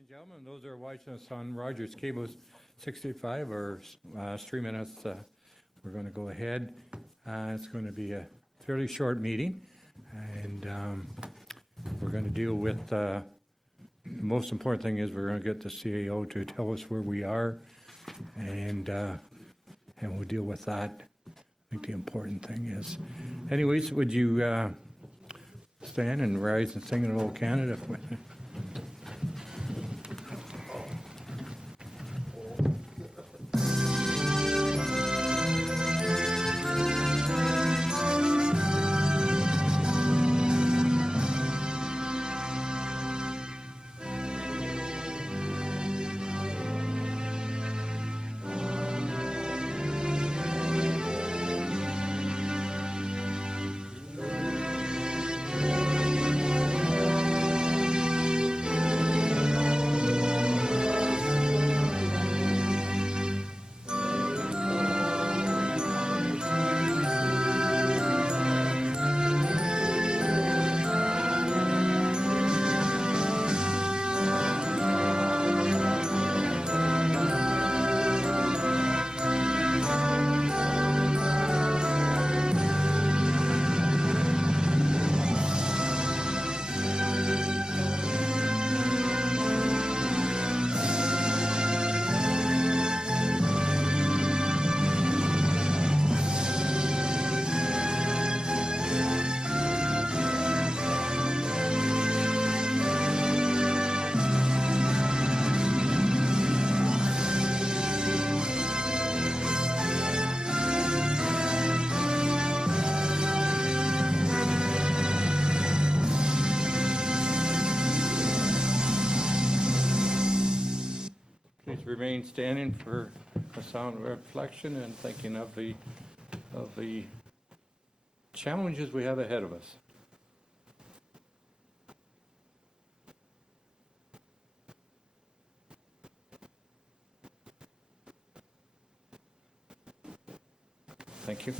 and gentlemen, those are watching us on Rogers Cable 65, or last 3 minutes, we're going to go ahead. It's going to be a fairly short meeting, and we're going to deal with the most important thing is we're going to get the CAO to tell us where we are, and we'll deal with that. I think the important thing is. Anyways, would you stand and rise and sing an old Canada? Please remain standing for a sound reflection and thinking of the challenges we have ahead of us. Thank you.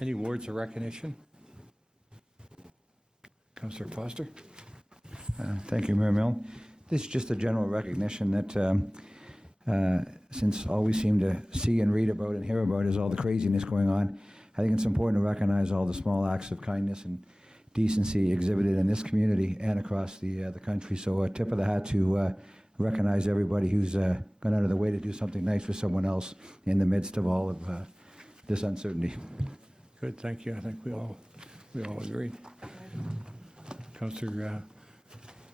Any words of recognition? Councillor Foster. Thank you, Mayor Milne. This is just a general recognition that since all we seem to see and read about and hear about is all the craziness going on, I think it's important to recognize all the small acts of kindness and decency exhibited in this community and across the country. So a tip of the hat to recognize everybody who's gone out of their way to do something nice for someone else in the midst of all of this uncertainty. Good, thank you. I think we all agree. Councillor.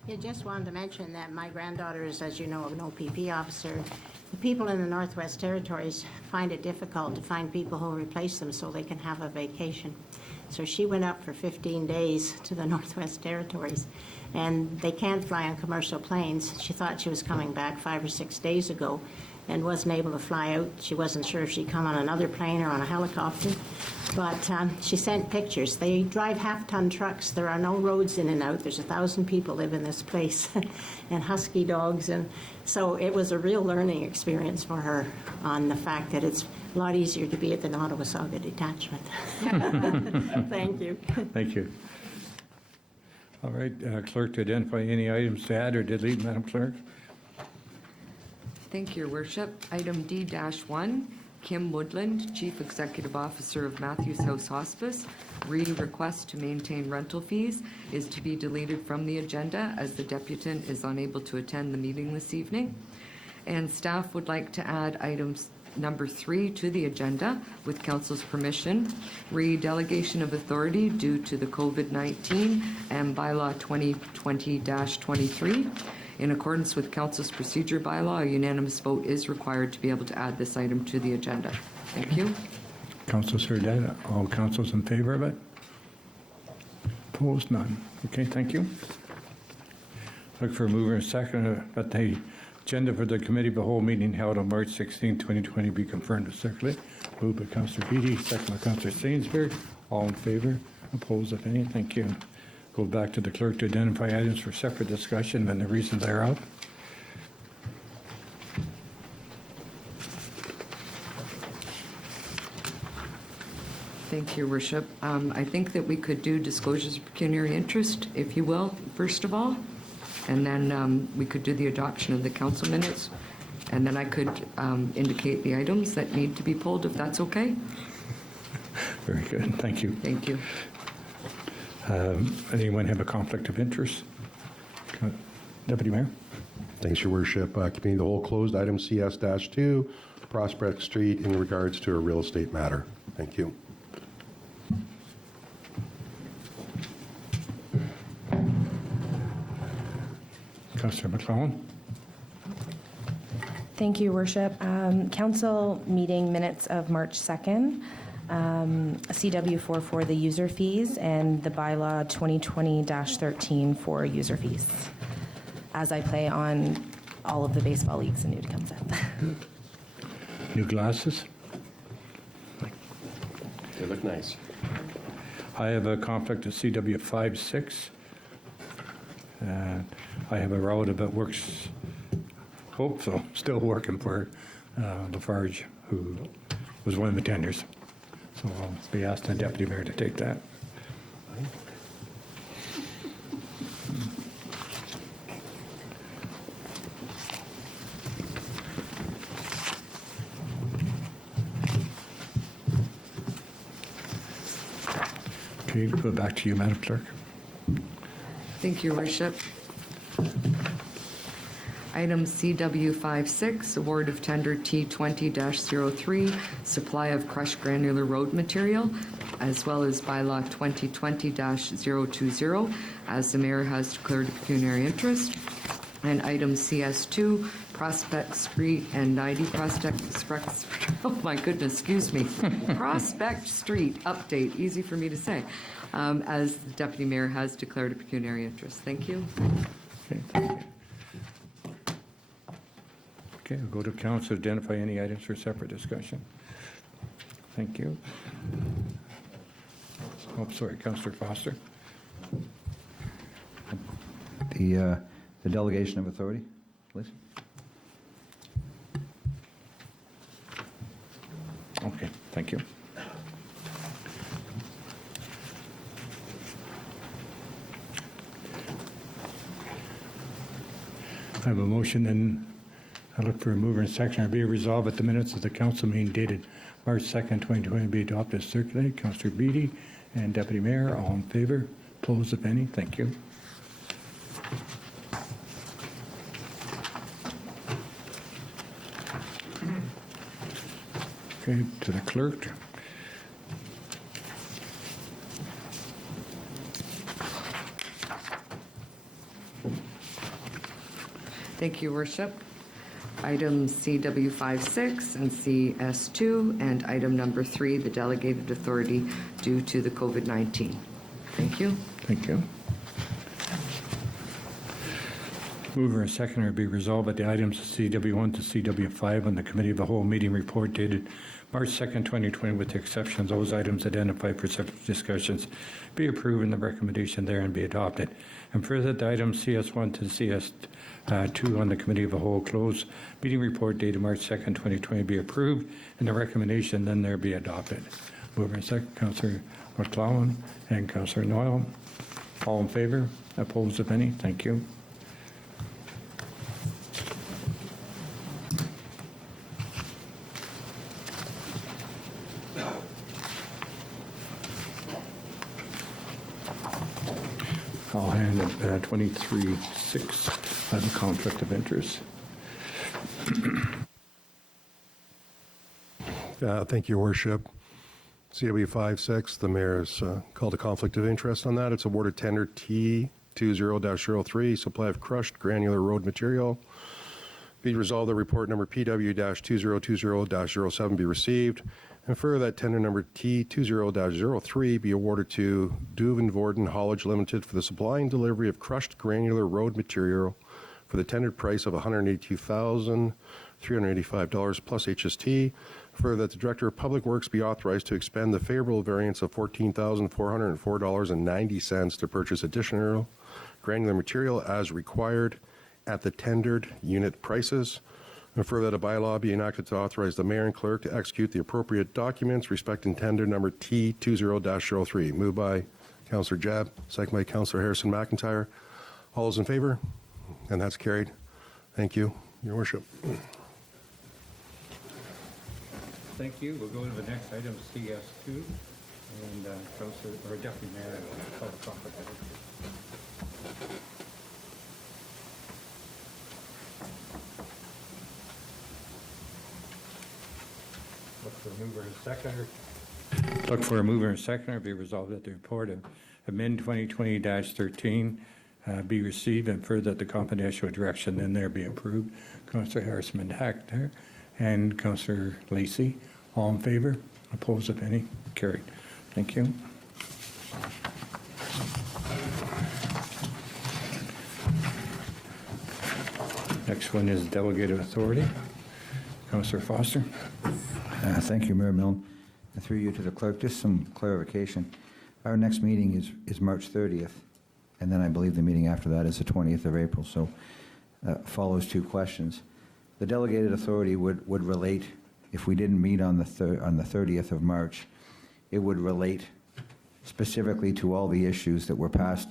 Yeah, just wanted to mention that my granddaughter is, as you know, an OPP officer. The people in the Northwest Territories find it difficult to find people who will replace them so they can have a vacation. So she went up for 15 days to the Northwest Territories, and they can't fly on commercial planes. She thought she was coming back 5 or 6 days ago and wasn't able to fly out. She wasn't sure if she'd come on another plane or on a helicopter. But she sent pictures. They drive half-ton trucks. There are no roads in and out. There's 1,000 people live in this place, and husky dogs. And so it was a real learning experience for her on the fact that it's a lot easier to be at the Nottawasaga detachment. Thank you. Thank you. All right, Clerk, to identify any items to add or delete, Madam Clerk. Thank you, Your Worship. Item D-1, Kim Woodland, Chief Executive Officer of Matthews House Hospice, request to maintain rental fees is to be deleted from the agenda as the deputant is unable to attend the meeting this evening. And staff would like to add items number 3 to the agenda with Council's permission. Delegation of authority due to the COVID-19 and Bylaw 2020-23. In accordance with Council's procedure bylaw, a unanimous vote is required to be able to add this item to the agenda. Thank you. Council's heard that. All councils in favor of it? Opposed? None. Okay, thank you. Look for a mover and second that the agenda for the committee of the whole meeting held on March 16, 2020 be confirmed to circulate. Moved by Councillor Beattie, second by Councillor Sainsbury. All in favor? Opposed, if any? Thank you. Go back to the clerk to identify items for separate discussion and the reason thereof. Thank Thank you, Your Worship. I think that we could do disclosures of pecuniary interest, if you will, first of all, and then we could do the adoption of the council minutes, and then I could indicate the items that need to be pulled, if that's okay. Very good, thank you. Thank you. Anyone have a conflict of interest? Deputy Mayor? Thanks, Your Worship. Committee of the Whole closed item CS-2, Prospect Street, in regards to a real estate matter. Thank you. Councillor McClellan? Thank you, Worship. Council meeting minutes of March 2nd, CW4 for the user fees, and the bylaw 2020-13 for user fees, as I play on all of the baseball leagues in New Tecumseth. New glasses? They look nice. I have a conflict of CW 5-6. I have a relative that works, hope so, still working for Lafarge, who was one of the tenders. So I'll be asking the Deputy Mayor to take that. Okay, go back to you, Madam Clerk. Thank you, Your Worship. Item CW56, award of tender T20-03, supply of crushed granular road material, as well as bylaw 2020-020, as the mayor has declared a pecuniary interest. And item CS2, Prospect Street and 90 Prospect, oh my goodness, excuse me, Prospect Street update, easy for me to say, as the deputy mayor has declared a pecuniary interest. Thank you. Okay, thank you. Okay, I'll go to council to identify any items for separate discussion. Thank you. Oh, sorry, Councillor Foster. The delegation of authority, please. Okay, thank you. I have a motion, and I look for a mover and seconder. Be it resolved that the minutes of the council meeting dated March 2nd, 2020 be adopted as circulated. Councillor Beattie and Deputy Mayor, all in favor. Opposed, if any. Thank you. Okay, to the clerk. Thank you, Worship. Item CW56 and CS2, and item number 3, the delegated authority due to the COVID-19. Thank you. Thank you. Mover and seconder be resolved that the items CW1 to CW5 on the Committee of the Whole meeting report dated March 2nd, 2020, with the exception of those items identified for separate discussions, be approved and the recommendation therein be adopted. And further, the items CS1 to CS2 on the Committee of the Whole closed meeting report dated March 2nd, 2020 be approved and the recommendation then there be adopted. Mover and second, Councillor McClellan and Councillor Noyle. All in favor? Opposed, if any? Thank you. I'll hand it 23-6, the conflict of interest. Thank you, Your Worship. CW 5-6, the mayor has called a conflict of interest on that. It's awarded tender T20-03, supply of crushed granular road material. Be resolved that report number PW-2020-07 be received, and further that tender number T20-03 be awarded to Duven Vorden Haulage Limited for the supply and delivery of crushed granular road material for the tendered price of $182,385 plus HST. Further, that the Director of Public Works be authorized to expend the favorable variance of $14,404.90 to purchase additional granular material as required at the tendered unit prices. And further, that a bylaw be enacted to authorize the mayor and clerk to execute the appropriate documents respecting tender number T20-03. Moved by Councillor Jab, second by Councillor Harrison McIntyre. All those in favor? And that's carried. Thank you, Your Worship. Thank you. We'll go to the next item, CS2, and Councillor, or Deputy Mayor, call the conference. Look for a mover and seconder. Look for a mover and seconder. Be resolved that the report of amend 2020-13 be received, and further that the confidential direction then there be approved. Councillor Harrison McIntyre and Councillor Lacey. All in favor? Opposed, if any? Carried. Thank you. Next one is delegated authority. Councillor Foster. Thank you, Mayor Milne. And through you to the clerk, just some clarification. Our next meeting is March 30th, and then I believe the meeting after that is the 20th of April, so follows two questions. The delegated authority would relate, if we didn't meet on the 30th of March, it would relate specifically to all the issues that were passed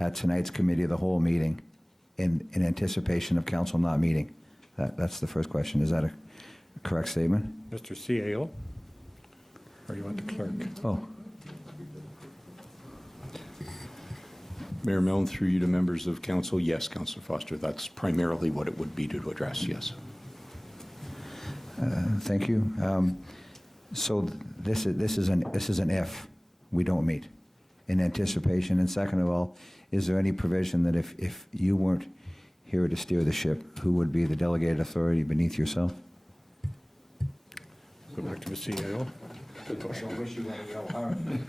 at tonight's committee of the whole meeting in anticipation of council not meeting. That's the first question. Is that a correct statement? Mr. CAO? Or you want the clerk? Oh, Mayor Milne, through you to members of council, yes, Councillor Foster, that's primarily what it would be to address, yes. thank you. So this is an if we don't meet in anticipation. And second of all, is there any provision that if you weren't here to steer the ship, who would be the delegated authority beneath yourself? Go back to the CAO.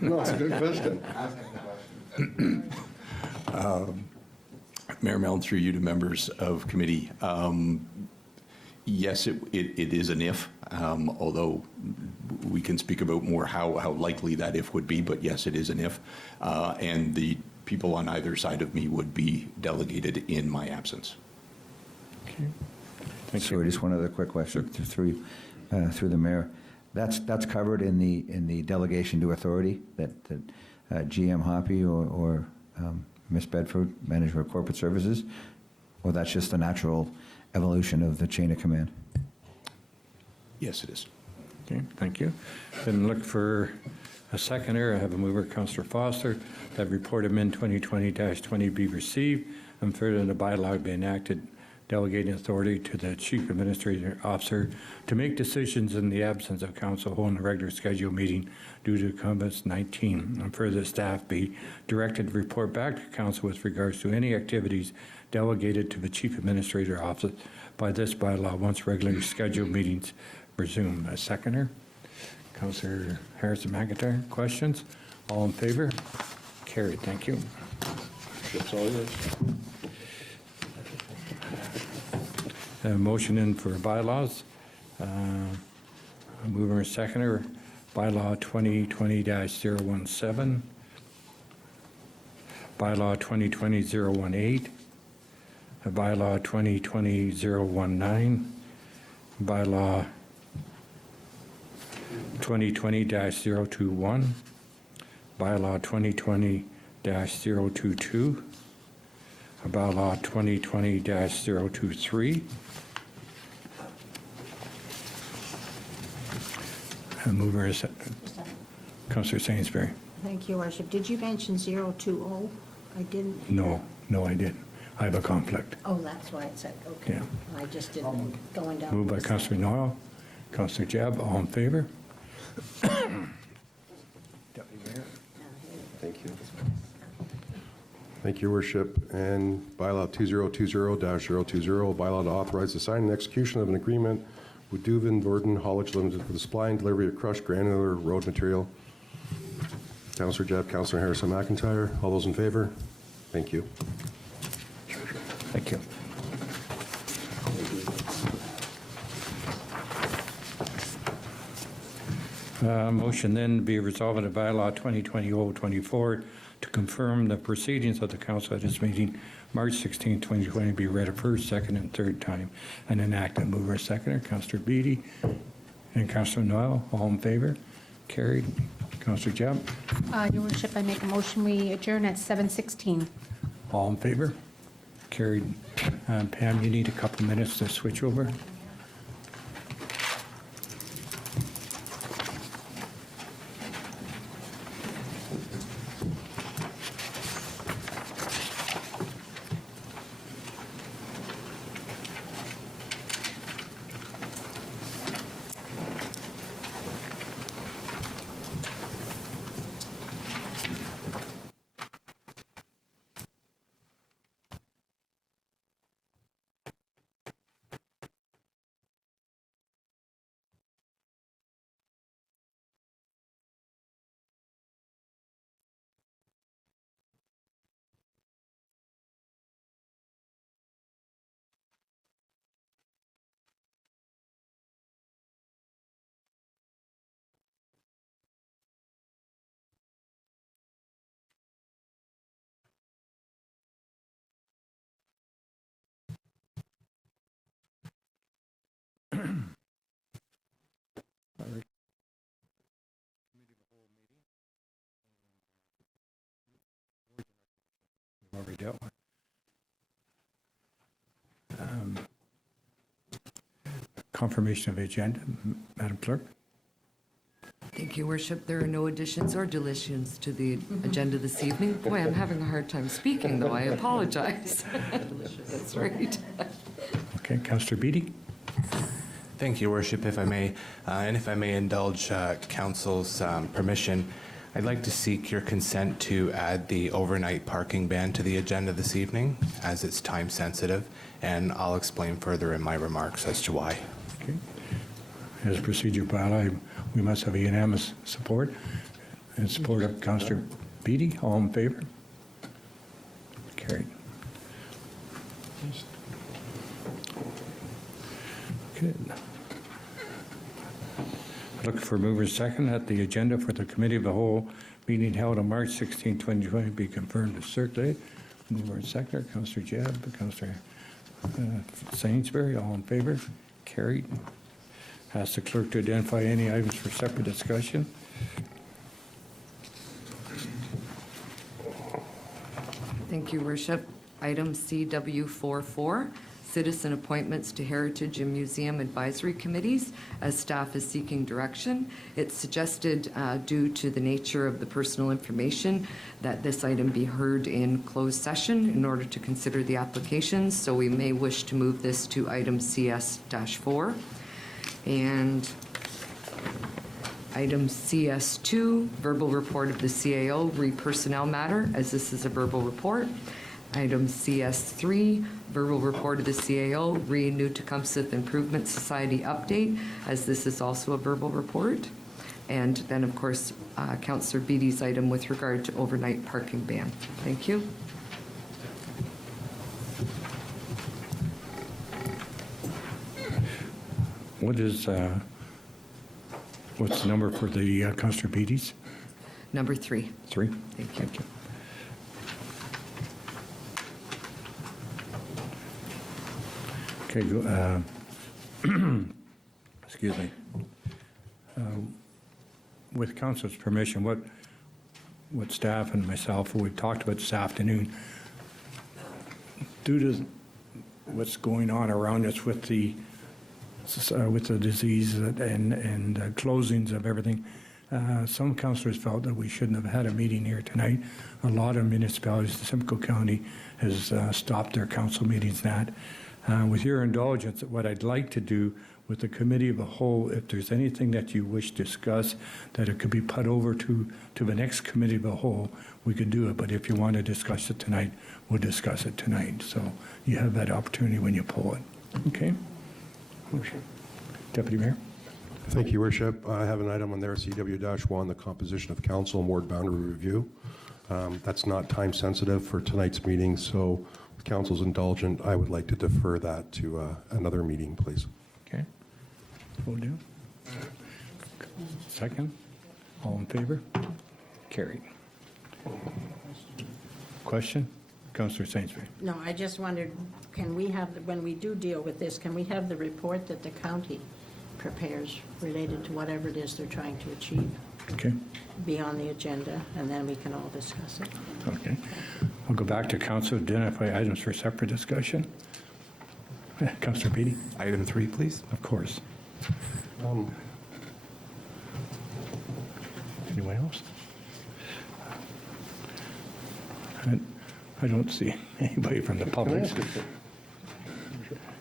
No, it's a good question. Mayor Milne, through you to members of committee, yes, it is an if, although we can speak about more how likely that if would be, but yes, it is an if. And the people on either side of me would be delegated in my absence. Okay. Thank Sorry, you. just one other quick question through the mayor. That's covered in the delegation to authority that GM Hoppy or Ms. Bedford, Manager of Corporate Services, or that's just the natural evolution of the chain of command? Yes, it is. Okay, thank you. Then look for a seconder. I have a mover, Councillor Foster, that report amend 2020-20 be received, and further the bylaw be enacted, delegating authority to the Chief Administrative Officer to make decisions in the absence of council holding a regular scheduled meeting due to COVID-19. And further, staff be directed to report back to council with regards to any activities delegated to the Chief Administrative Office by this bylaw once regularly scheduled meetings resume. A seconder? Councillor Harrison McIntyre, questions? All in favor? Carried, thank you. Ship's all yours. Motion in for bylaws. Mover and seconder, bylaw 2020-017, bylaw 2020-018, bylaw 2020-019, bylaw 2020-021, bylaw 2020-022, bylaw 2020-023, mover is Councillor Sainsbury. Thank you, Worship. Did you mention 020? I didn't. No, I didn't. I have a conflict. Oh, that's why it said, okay. Yeah. I just didn't, going down. Moved by Councillor Noel, Councillor Jab, all in favor? Deputy Mayor. Thank you. Thank you, Your Worship. And bylaw 2020-020, bylaw to authorize the signing and execution of an agreement with Duvin Worden Haulage Limited for the supply and delivery of crushed granular road material. Councillor Jebb, Councillor Harrison McIntyre, all those in favor? Thank you. Thank you. Motion then be resolved in bylaw 2020-024 to confirm the proceedings of the council at this meeting, March 16, 2020, be read a first, second, and third time, and enacted. Mover and seconder, Councillor Beattie and Councillor Noel. All in favor? Carried. Councillor Jebb. Your worship, I make a motion, we adjourn at 7:16. All in favor? Carried. Pam, you need a couple minutes to switch over. We've already dealt with. Confirmation of agenda, Madam Clerk. Thank you, Worship. There are no additions or deletions to the agenda this evening. Boy, I'm having a hard time speaking, though. I apologize. That's right. Okay, Councillor Beattie. Thank you, Worship, if I may. And if I may indulge Council's permission, I'd like to seek your consent to add the overnight parking ban to the agenda this evening, as it's time sensitive, and I'll explain further in my remarks as to why. Okay. As procedure bylaw, we must have a unanimous support. In support of Councillor Beattie, all in favor? Carried. Good. Look for mover second at the agenda for the Committee of the Whole meeting held on March 16, 2020 be confirmed as circulated. Mover and seconder, Councillor Jebb, Councillor Sainsbury, all in favor? Carried. Ask the clerk to identify any items for separate discussion. Thank you, Worship. Item CW44, citizen appointments to Heritage and Museum Advisory Committees, as staff is seeking direction. It's suggested, due to the nature of the personal information, that this item be heard in closed session in order to consider the applications, so we may wish to move this to item CS-4. And item CS2, verbal report of the CAO, re-personnel matter, as this is a verbal report. Item CS3, verbal report of the CAO, re-New Tecumseth Improvement Society update, as this is also a verbal report. And then, of course, Councillor Beattie's item with regard to overnight parking ban. Thank you. What's the number for the Councillor Beattie's? Number 3. 3? Thank you. Okay, excuse me. With council's permission, what staff and myself, we've talked about this afternoon, due to what's going on around us with the disease and closings of everything, some councillors felt that we shouldn't have had a meeting here tonight. A lot of municipalities in Simcoe County has stopped their council meetings. With your indulgence, what I'd like to do with the Committee of the Whole, if there's anything that you wish to discuss, that it could be put over to the next Committee of the Whole, we could do it. But if you want to discuss it tonight, we'll discuss it tonight. So you have that opportunity when you pull it. Okay? Deputy Mayor? Thank you, Worship. I have an item on there, CW-1, the composition of council and ward boundary review. That's not time sensitive for tonight's meeting, so with council's indulgent, I would like to defer that to another meeting, please. Okay. Will do. Second? All in favor? Carried. Question? Councillor Sainsbury. No, I just wondered, can we have, when we do deal with this, can we have the report that the county prepares related to whatever it is they're trying to achieve Okay, be on the agenda, and then we can all discuss it? okay. We'll go back to council, identify items for separate discussion. Councillor Beatty? Item 3, please. Of course. Anyone else? I don't see anybody from the Can I public. ask a-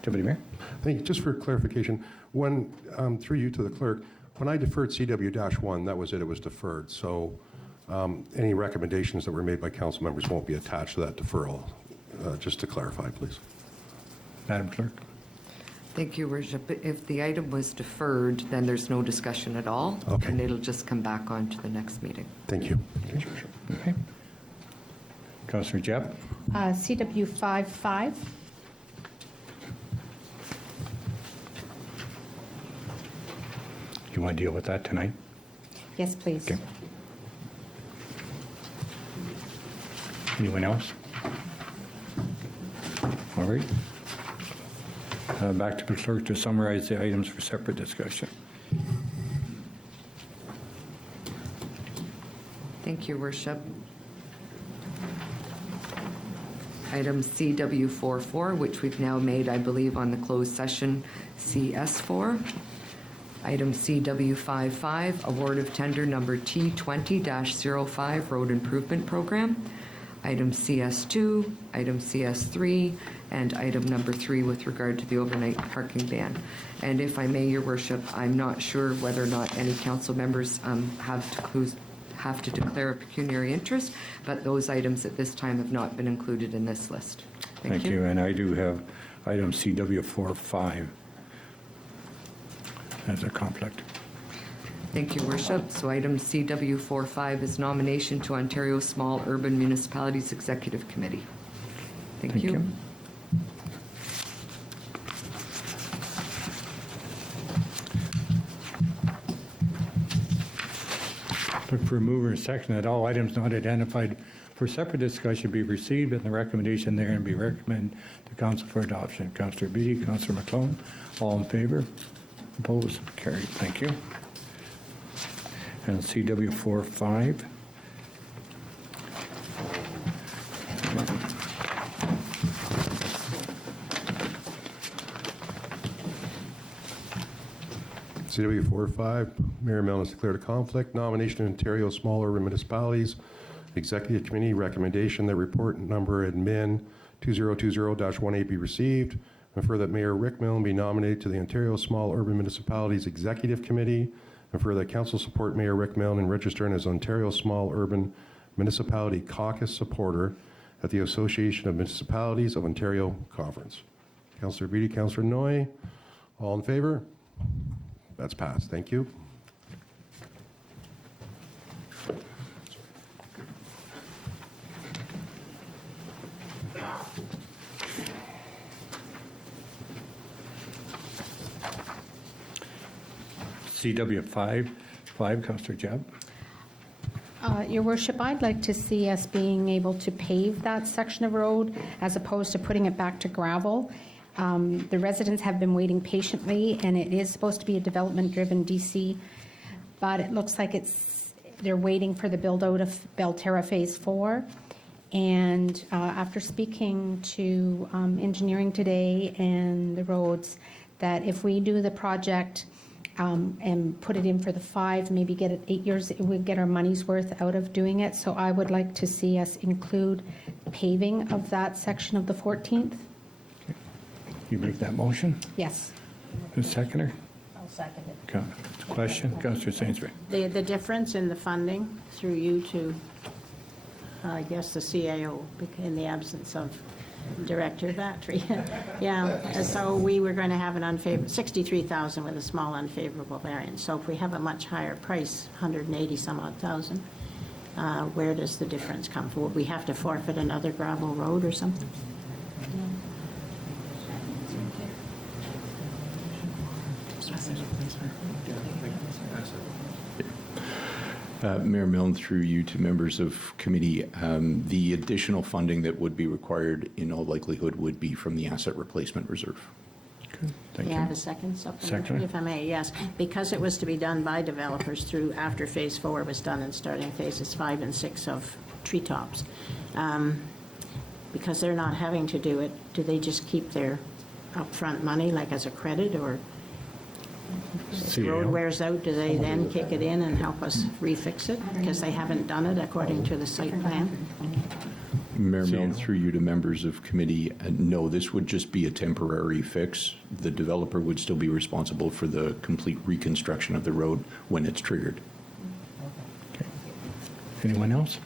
Deputy Mayor? Thank you. Just for clarification, when, through you to the clerk, when I deferred CW-1, that was it, it was deferred. So any recommendations that were made by council members won't be attached to that deferral. Just to clarify, please. Madam Clerk? Thank you, Worship. If the item was deferred, then there's no discussion at all. Okay. And it'll just come back on to the next meeting. Thank you. Okay. Councillor Jebb? CW 55. You want to deal with that tonight? Yes, please. Okay. Anyone else? All right. Back to the clerk to summarize the items for separate discussion. Thank you, Worship. Item CW44, which we've now made, I believe, on the closed session, CS4. Item CW55, award of tender number T20-05 road improvement program. Item CS2, item CS3, and item number 3 with regard to the overnight parking ban. And if I may, Your Worship, I'm not sure whether or not any council members have to declare a pecuniary interest, but those items at this time have not been included in this list. Thank you. And I do have item CW45 as a conflict. Thank you, Worship. So item CW45 is nomination to Ontario Small Urban Municipalities Executive Committee. Thank you. Look for a mover and second that all items not identified for separate discussion be received and the recommendation therein be recommended to council for adoption. Councillor Beatty, Councillor McClone, all in favor? Opposed? Carried. Thank you. And CW45. CW45, Mayor Mellon has declared a conflict. Nomination of Ontario Small Urban Municipalities Executive Committee recommendation that report number admin 2020-18 be received. And further that Mayor Rick Milne be nominated to the Ontario Small Urban Municipalities Executive Committee. And further that council support Mayor Rick Milne in registering as Ontario Small Urban Municipality Caucus supporter at the Association of Municipalities of Ontario Conference. Councillor Beatty, Councillor Noy, all in favor? That's passed. Thank you. CW5, Councillor Jebb. Your Worship, I'd like to see us being able to pave that section of road as opposed to putting it back to gravel. The residents have been waiting patiently, and it is supposed to be a development-driven DC, but it looks like they're waiting for the build-out of Belterra Phase 4. And after speaking to engineering today and the roads, that if we do the project and put it in for the 5, maybe get it 8 years, we get our money's worth out of doing it. So I would like to see us include paving of that section of the 14th. You make that motion? Yes. The seconder? I'll second it. Question? Councillor Sainsbury. The difference in the funding through you to, I guess, the CAO in the absence of Director Battery. Yeah, and so we were going to have an unfavorable, 63,000 with a small unfavorable variance. So if we have a much higher price, 180 some odd thousand, where does the difference come from? Would we have to forfeit another gravel road or something? Mayor Milne, through you to members of committee, the additional funding that would be required in all likelihood would be from the asset replacement reserve. Thank May I have you. a second supplementary, Second. if I may? Yes, because it was to be done by developers through after Phase 4 was done and starting Phases 5 and 6 of Treetops. Because they're not having to do it, do they just keep their upfront money like as a credit, or if the road CAO. wears out, do they then kick it in and help us refix it? Because they haven't done it according to the site plan? Mayor Milne, through you to members of committee, no, this would just be a temporary fix. The developer would still be responsible for the complete reconstruction of the road when it's triggered. Anyone else?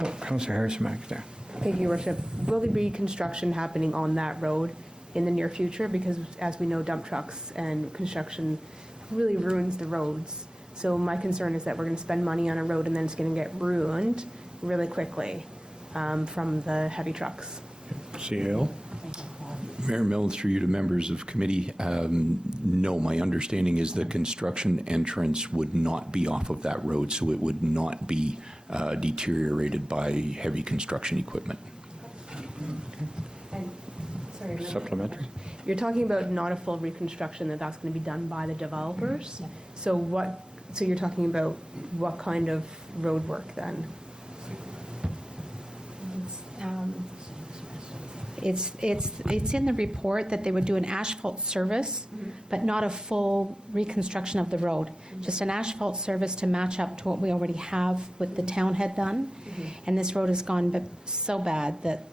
Oh, Councillor Harrison back there. Thank you, Your Worship. Will there be construction happening on that road in the near future? Because as we know, dump trucks and construction really ruins the roads. So my concern is that we're going to spend money on a road and then it's going to get ruined really quickly from the heavy trucks. CAO. Mayor Milne, through you to members of committee, no, my understanding is the construction entrance would not be off of that road, so it would not be deteriorated by heavy construction equipment. Sorry, Supplementary. you're talking about not a full reconstruction, that's going to be done by the developers? So you're talking about what kind of road work then? It's in the report that they would do an asphalt service, but not a full reconstruction of the road. Just an asphalt service to match up to what we already have, what the town had done. And this road has gone so bad that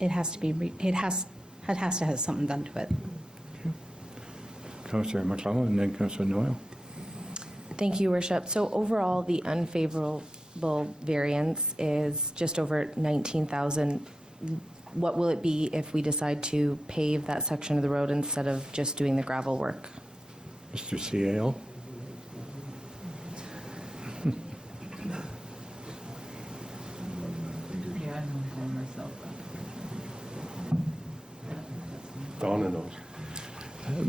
it has to be, it has to have something done to it. Councillor McClellan and then Councillor Noel. Thank you, Worship. So overall, the unfavorable variance is just over 19,000. What will it be if we decide to pave that section of the road instead of just doing the gravel work? Mr. CAO. Donna knows.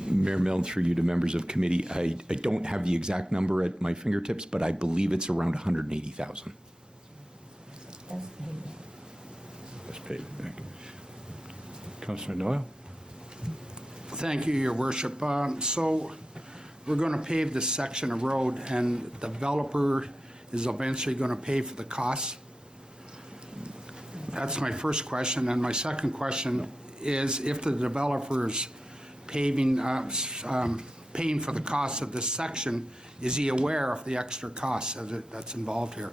Mayor Milne, through you to members of committee, I don't have the exact number at my fingertips, but I believe it's around 180,000. Let's pay it back. Councillor Noel. Thank you, Your Worship. So we're going to pave this section of road, and the developer is eventually going to pay for the costs? That's my first question. And my second question is, if the developer's paying for the cost of this section, is he aware of the extra costs that's involved here?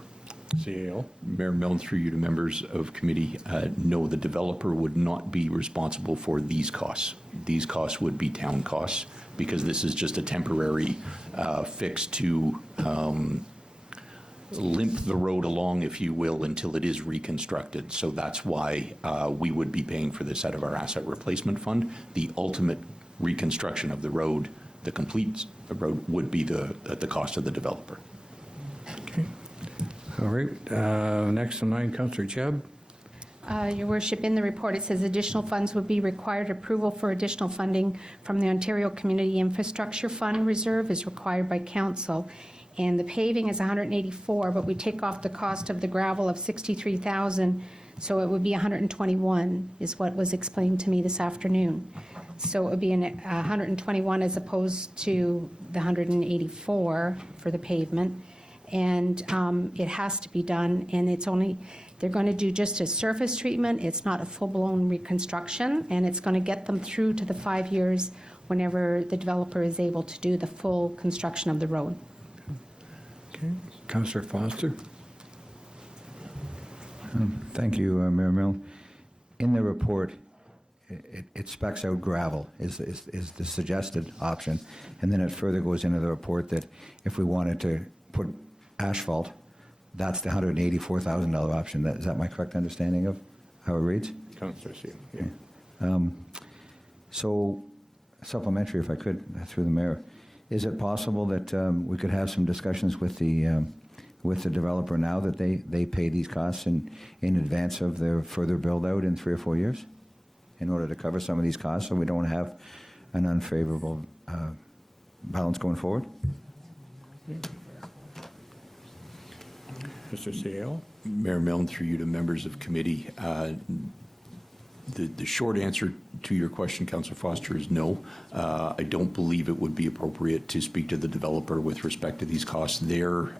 CAO. Mayor Milne, through you to members of committee, no, the developer would not be responsible for these costs. These costs would be town costs, because this is just a temporary fix to limp the road along, if you will, until it is reconstructed. So that's why we would be paying for this out of our asset replacement fund. The ultimate reconstruction of the road, the complete road, would be the cost of the developer. Okay. All right. Next in line, Councillor Chebb. Your Worship, in the report, it says additional funds would be required. Approval for additional funding from the Ontario Community Infrastructure Fund Reserve is required by Council. And the paving is 184, but we take off the cost of the gravel of 63,000, so it would be 121, is what was explained to me this afternoon. So it would be 121 as opposed to the 184 for the pavement. And it has to be done, and they're going to do just a surface treatment. It's not a full-blown reconstruction, and it's going to get them through to the 5 years whenever the developer is able to do the full construction of the road. Okay. Councillor Foster. Thank you, Mayor Milne. In the report, it specs out gravel is the suggested option, and then it further goes into the report that if we wanted to put asphalt, that's the $184,000 option. Is that my correct understanding of how it reads? Councillor Seal. Yeah. So, supplementary, if I could, through the mayor, is it possible that we could have some discussions with the developer now that they pay these costs in advance of their further build-out in 3 or 4 years, in order to cover some of these costs, so we don't have an unfavorable balance going forward? Mr. Seale? Mayor Milne, through you to members of committee, the short answer to your question, Councillor Foster, is no. I don't believe it would be appropriate to speak to the developer with respect to these costs. They're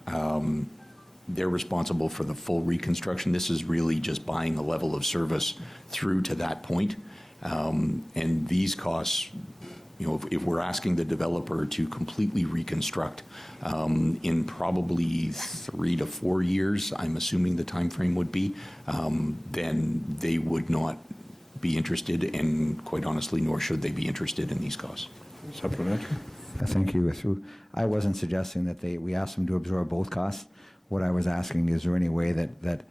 responsible for the full reconstruction. This is really just buying the level of service through to that point. And these costs, if we're asking the developer to completely reconstruct in probably 3 to 4 years, I'm assuming the time frame would be, then they would not be interested, and quite honestly, nor should they be interested in these costs. Supplementary? Thank you. I wasn't suggesting that we asked them to absorb both costs. What I was asking, is there any way that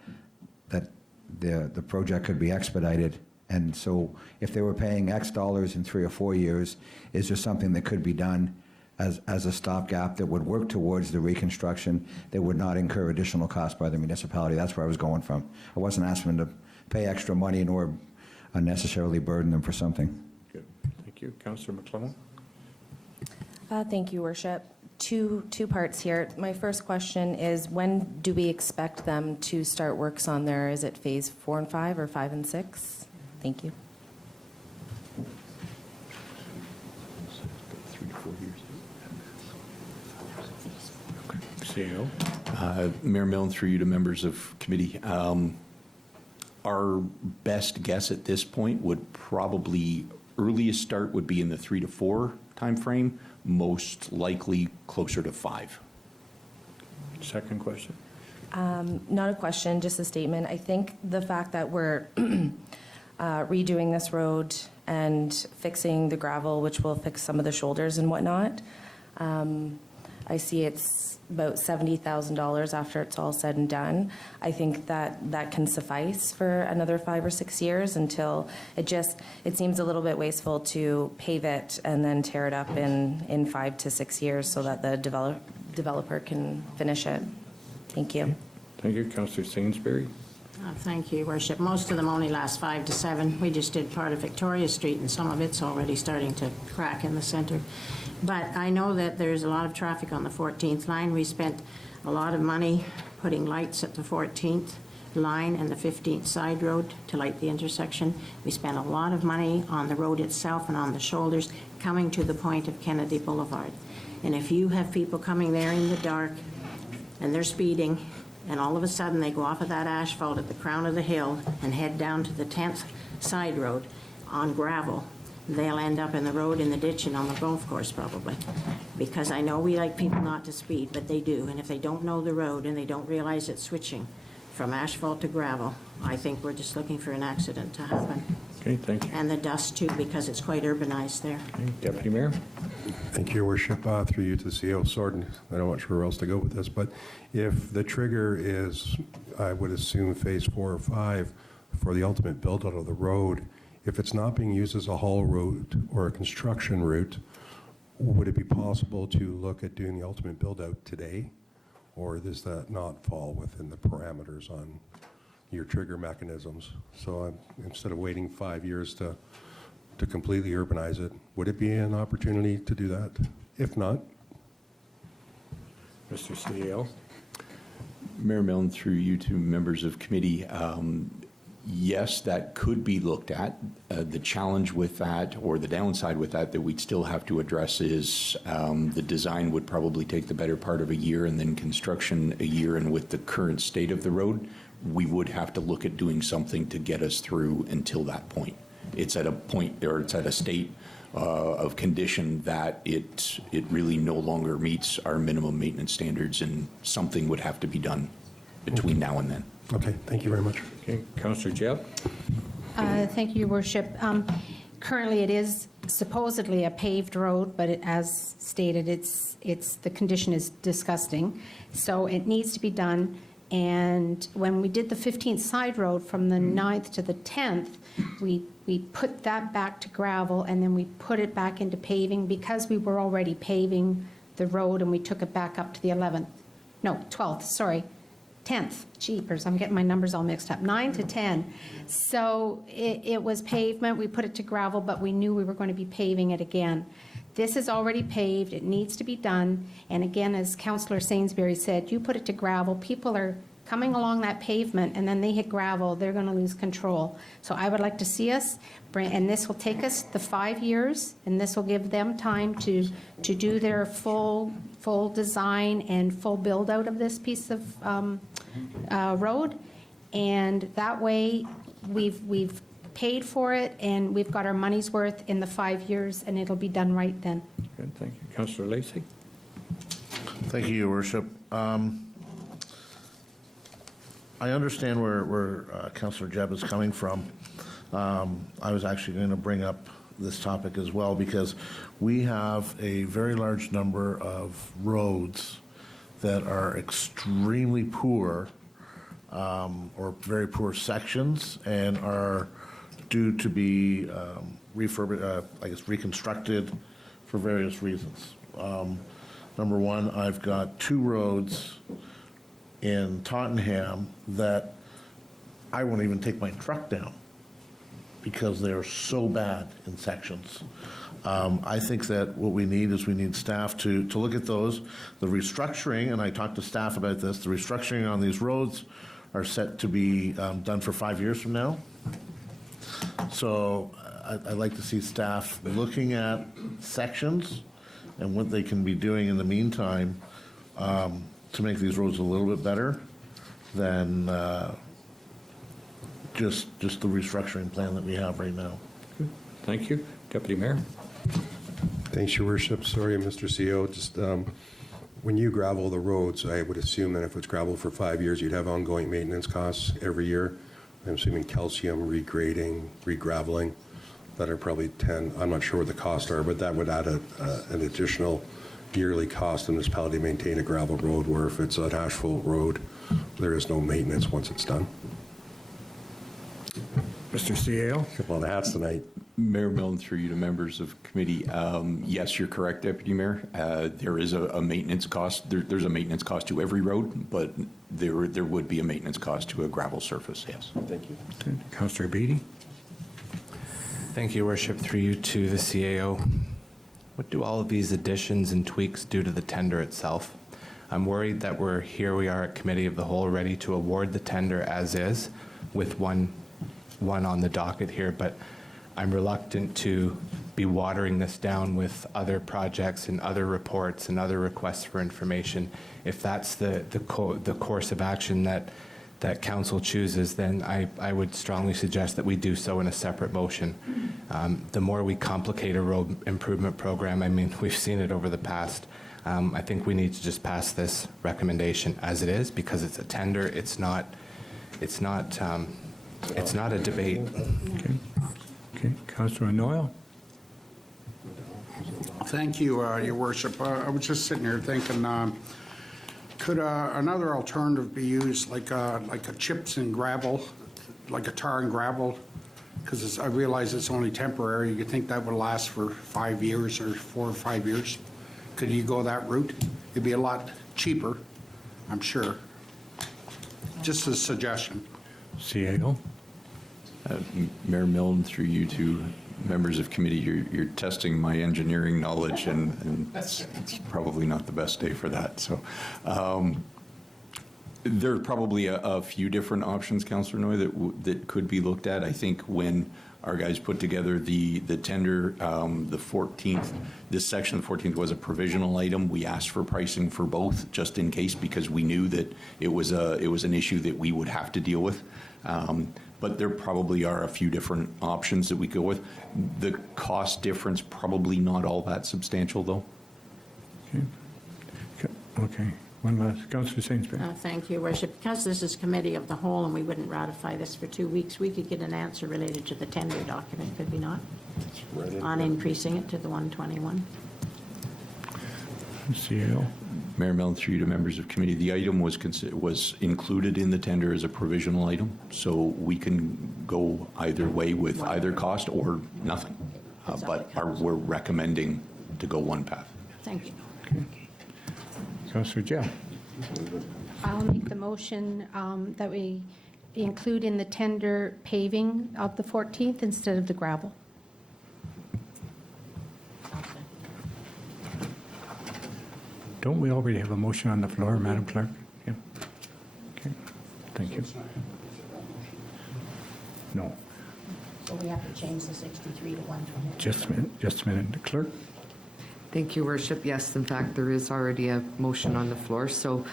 the project could be expedited? And so if they were paying X dollars in 3 or 4 years, is there something that could be done as a stopgap that would work towards the reconstruction that would not incur additional costs by the municipality? That's where I was going from. I wasn't asking them to pay extra money nor unnecessarily burden them for something. Good. Thank you. Councillor McClellan? Thank you, Worship. Two parts here. My first question is, when do we expect them to start works on there? Is it phase 4 and 5 or 5 and 6? Thank you. 3 to 4 years. Seale? Mayor Milne, through you to members of committee, our best guess at this point would probably, earliest start would be in the 3 to 4 timeframe, most likely closer to 5. Second question? Not a question, just a statement. I think the fact that we're redoing this road and fixing the gravel, which will fix some of the shoulders and whatnot, I see it's about $70,000 after it's all said and done. I think that can suffice for another 5 or 6 years until it seems a little bit wasteful to pave it and then tear it up in 5 to 6 years so that the developer can finish it. Thank you. Thank you. Councillor Sainsbury? Thank you, Worship. Most of them only last 5 to 7. We just did part of Victoria Street, and some of it's already starting to crack in the center. But I know that there's a lot of traffic on the 14th line. We spent a lot of money putting lights at the 14th line and the 15th side road to light the intersection. We spent a lot of money on the road itself and on the shoulders coming to the point of Kennedy Boulevard. And if you have people coming there in the dark and they're speeding, and all of a sudden they go off of that asphalt at the crown of the hill and head down to the 10th side road on gravel, they'll end up in the road, in the ditch, and on the golf course probably. Because I know we like people not to speed, but they do. And if they don't know the road and they don't realize it's switching from asphalt to gravel, I think we're just looking for an accident to happen. Okay, thank you. And the dust too, because it's quite urbanized there. Okay, Deputy Mayor? Thank you, Your Worship. Through you to the CEO, Sorden. I don't know much where else to go with this, but if the trigger is, I would assume, phase 4 or 5 for the ultimate build-out of the road, if it's not being used as a haul route or a construction route, would it be possible to look at doing the ultimate build-out today? Or does that not fall within the parameters on your trigger mechanisms? So instead of waiting 5 years to completely urbanize it, would it be an opportunity to do that? If not? Mr. Seale? Mayor Milne, through you to members of committee, yes, that could be looked at. The challenge with that, or the downside with that we'd still have to address is the design would probably take the better part of a year, and then construction a year, and with the current state of the road, we would have to look at doing something to get us through until that point. It's at a point, or it's at a state of condition that it really no longer meets our minimum maintenance standards, and something would have to be done between now and then. Okay, thank you very much. Okay, Councillor Jebb? Thank you, Your Worship. Currently, it is supposedly a paved road, but as stated, the condition is disgusting. So it needs to be done. And when we did the 15th side road from the 9th to the 10th, we put that back to gravel, and then we put it back into paving because we were already paving the road, and we took it back up to the 12th, sorry. 10th, jeepers, I'm getting my numbers all mixed up, 9 to 10. So it was pavement, we put it to gravel, but we knew we were going to be paving it again. This is already paved, it needs to be done, and again, as Councillor Sainsbury said, you put it to gravel, people are coming along that pavement and then they hit gravel, they're going to lose control. So I would like to see us bring, and this will take us the 5 years, and this will give them time to do their full design and full build out of this piece of road. And that way, we've paid for it and we've got our money's worth in the 5 years, and it'll be done right then. Good, thank you. Councillor Lacey? Thank you, Your Worship. I understand where Councillor Jebb is coming from. I was actually going to bring up this topic as well, because we have a very large number of roads that are extremely poor, or very poor sections, and are due to be reconstructed for various reasons. Number one, I've got 2 roads in Tottenham that I won't even take my truck down because they're so bad in sections. I think that what we need staff to look at those. The restructuring, and I talked to staff about this, the restructuring on these roads are set to be done for 5 years from now. So I'd like to see staff looking at sections and what they can be doing in the meantime to make these roads a little bit better than just the restructuring plan that we have right now. Thank you. Deputy Mayor? Thanks, Your Worship. Sorry, Mr. CEO. Just when you gravel the roads, I would assume that if it's gravel for 5 years, you'd have ongoing maintenance costs every year. I'm assuming calcium, regrading, regraveling, that are probably 10. I'm not sure what the costs are, but that would add an additional yearly cost to the municipality to maintain a gravel road, where if it's an asphalt road, there is no maintenance once it's done. Mr. CAO? A lot of hats tonight. Mayor Milne, through you to members of committee. Yes, you're correct, Deputy Mayor. There is a maintenance cost. There's a maintenance cost to every road, but there would be a maintenance cost to a gravel surface, yes. Thank you. Good. Councillor Beatty? Thank you, Worship, through you to the CAO. What do all of these additions and tweaks do to the tender itself? I'm worried that we are at Committee of the Whole, ready to award the tender as is, with one on the docket here, but I'm reluctant to be watering this down with other projects and other reports and other requests for information. If that's the course of action that council chooses, then I would strongly suggest that we do so in a separate motion. The more we complicate a road improvement program, I mean, we've seen it over the past. I think we need to just pass this recommendation as it is, because it's a tender. It's not a debate. Okay. Councillor Noyle? Thank you, Your Worship. I was just sitting here thinking, could another alternative be used, like a chips and gravel, like a tar and gravel? Because I realize it's only temporary. You think that would last for 5 years or 4 or 5 years? Could you go that route? It'd be a lot cheaper, I'm sure. Just a suggestion. CAO? Mayor Milne, through you to members of committee, you're testing my engineering knowledge, and it's probably not the best day for that. So there are probably a few different options, Councillor Noy, that could be looked at. I think when our guys put together the tender, the 14th, this section, the 14th, was a provisional item. We asked for pricing for both, just in case, because we knew that it was an issue that we would have to deal with. But there probably are a few different options that we go with. The cost difference, probably not all that substantial, though. Okay. One last. Councillor Sainsbury? Thank you, Your Worship. Because this is Committee of the Whole and we wouldn't ratify this for 2 weeks, we could get an answer related to the tender document, could we not? On increasing it to the 121. CAO? Mayor Milne, through you to members of committee, the item was included in the tender as a provisional item, so we can go either way with either cost or nothing. But we're recommending to go one path. Thank you. Okay. Councillor Jell? I'll make the motion that we include in the tender paving of the 14th instead of the gravel. Don't we already have a motion on the floor, Madam Clerk? Yeah. Okay. Thank you. No, So we have to change the 63 to 120. just a minute. Clerk? Thank you, Worship. Yes, in fact, there is already a motion on the floor. So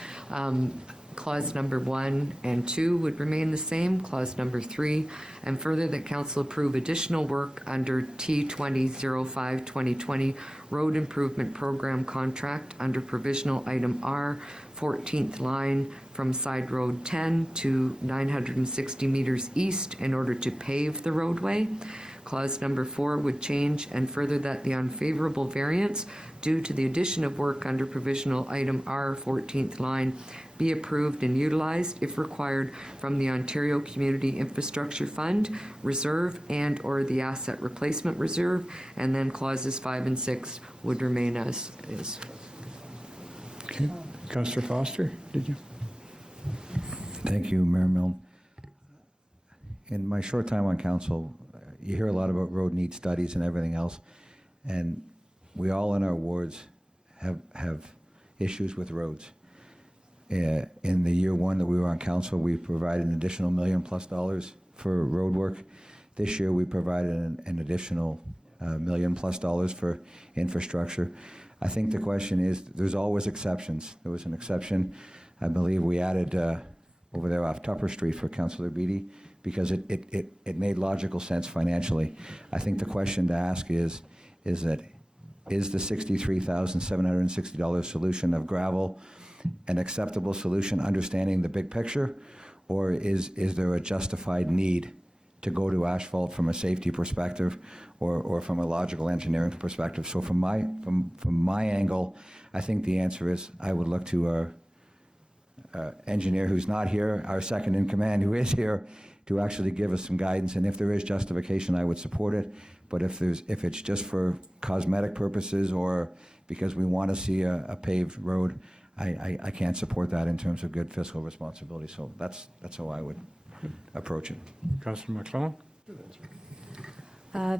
clause number 1 and 2 would remain the same, clause number 3, and further that council approve additional work under T2005-2020 Road Improvement Program contract under provisional item R, 14th line from side road 10 to 960 meters east in order to pave the roadway. Clause number 4 would change, and further that the unfavorable variance due to the addition of work under provisional item R, 14th line, be approved and utilized, if required, from the Ontario Community Infrastructure Fund Reserve and/or the Asset Replacement Reserve, and then clauses 5 and 6 would remain as is. Okay. Councillor Foster, did you? Thank you, Mayor Milne. In my short time on council, you hear a lot about road need studies and everything else, and we all in our wards have issues with roads. In the year 1 that we were on council, we provided an additional $1 million+ for road work. This year, we provided an additional $1 million+ for infrastructure. I think the question is, there's always exceptions. There was an exception, I believe we added over there off Tupper Street for Councillor Beattie, because it made logical sense financially. I think the question to ask is the $63,760 solution of gravel an acceptable solution, understanding the big picture, or is there a justified need to go to asphalt from a safety perspective or from a logical engineering perspective? So from my angle, I think the answer is I would look to our engineer who's not here, our second in command who is here, to actually give us some guidance, and if there is justification, I would support it. But if it's just for cosmetic purposes or because we want to see a paved road, I can't support that in terms of good fiscal responsibility. So that's how I would approach it. Councillor McClellan?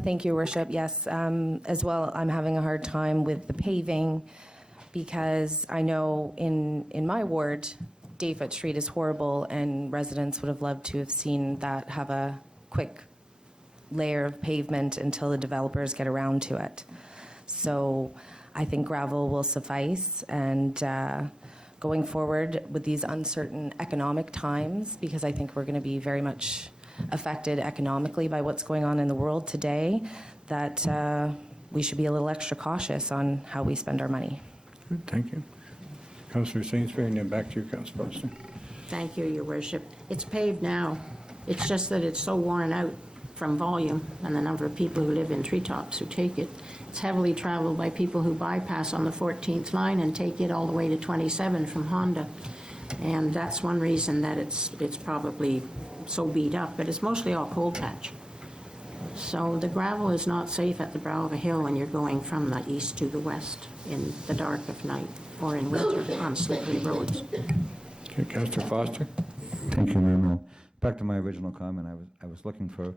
Thank you, Worship. Yes, as well, I'm having a hard time with the paving because I know in my ward, Dayfoot Street is horrible, and residents would have loved to have seen that have a quick layer of pavement until the developers get around to it. So I think gravel will suffice, and going forward with these uncertain economic times, because I think we're going to be very much affected economically by what's going on in the world today, that we should be a little extra cautious on how we spend our money. Good, thank you. Councillor Sainsbury, and then back to you, Councillor Foster. Thank you, Your Worship. It's paved now. It's just that it's so worn out from volume and the number of people who live in treetops who take it. It's heavily traveled by people who bypass on the 14th line and take it all the way to 27 from Honda. And that's one reason that it's probably so beat up, but it's mostly all cold patch. So the gravel is not safe at the brow of a hill when you're going from the east to the west in the dark of night or in winter on slippery roads. Okay, Councillor Foster? Thank you, Mayor Milne. Back to my original comment, I was looking for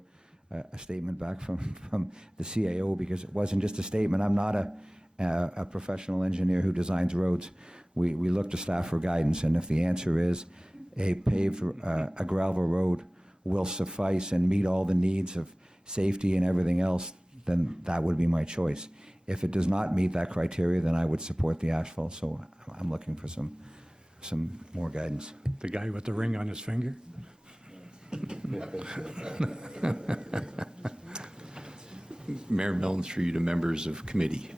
a statement back from the CAO, because it wasn't just a statement. I'm not a professional engineer who designs roads. We look to staff for guidance, and if the answer is a gravel road will suffice and meet all the needs of safety and everything else, then that would be my choice. If it does not meet that criteria, then I would support the asphalt. So I'm looking for some more guidance. The guy with the ring on his finger? Mayor Milne, through you to members of committee.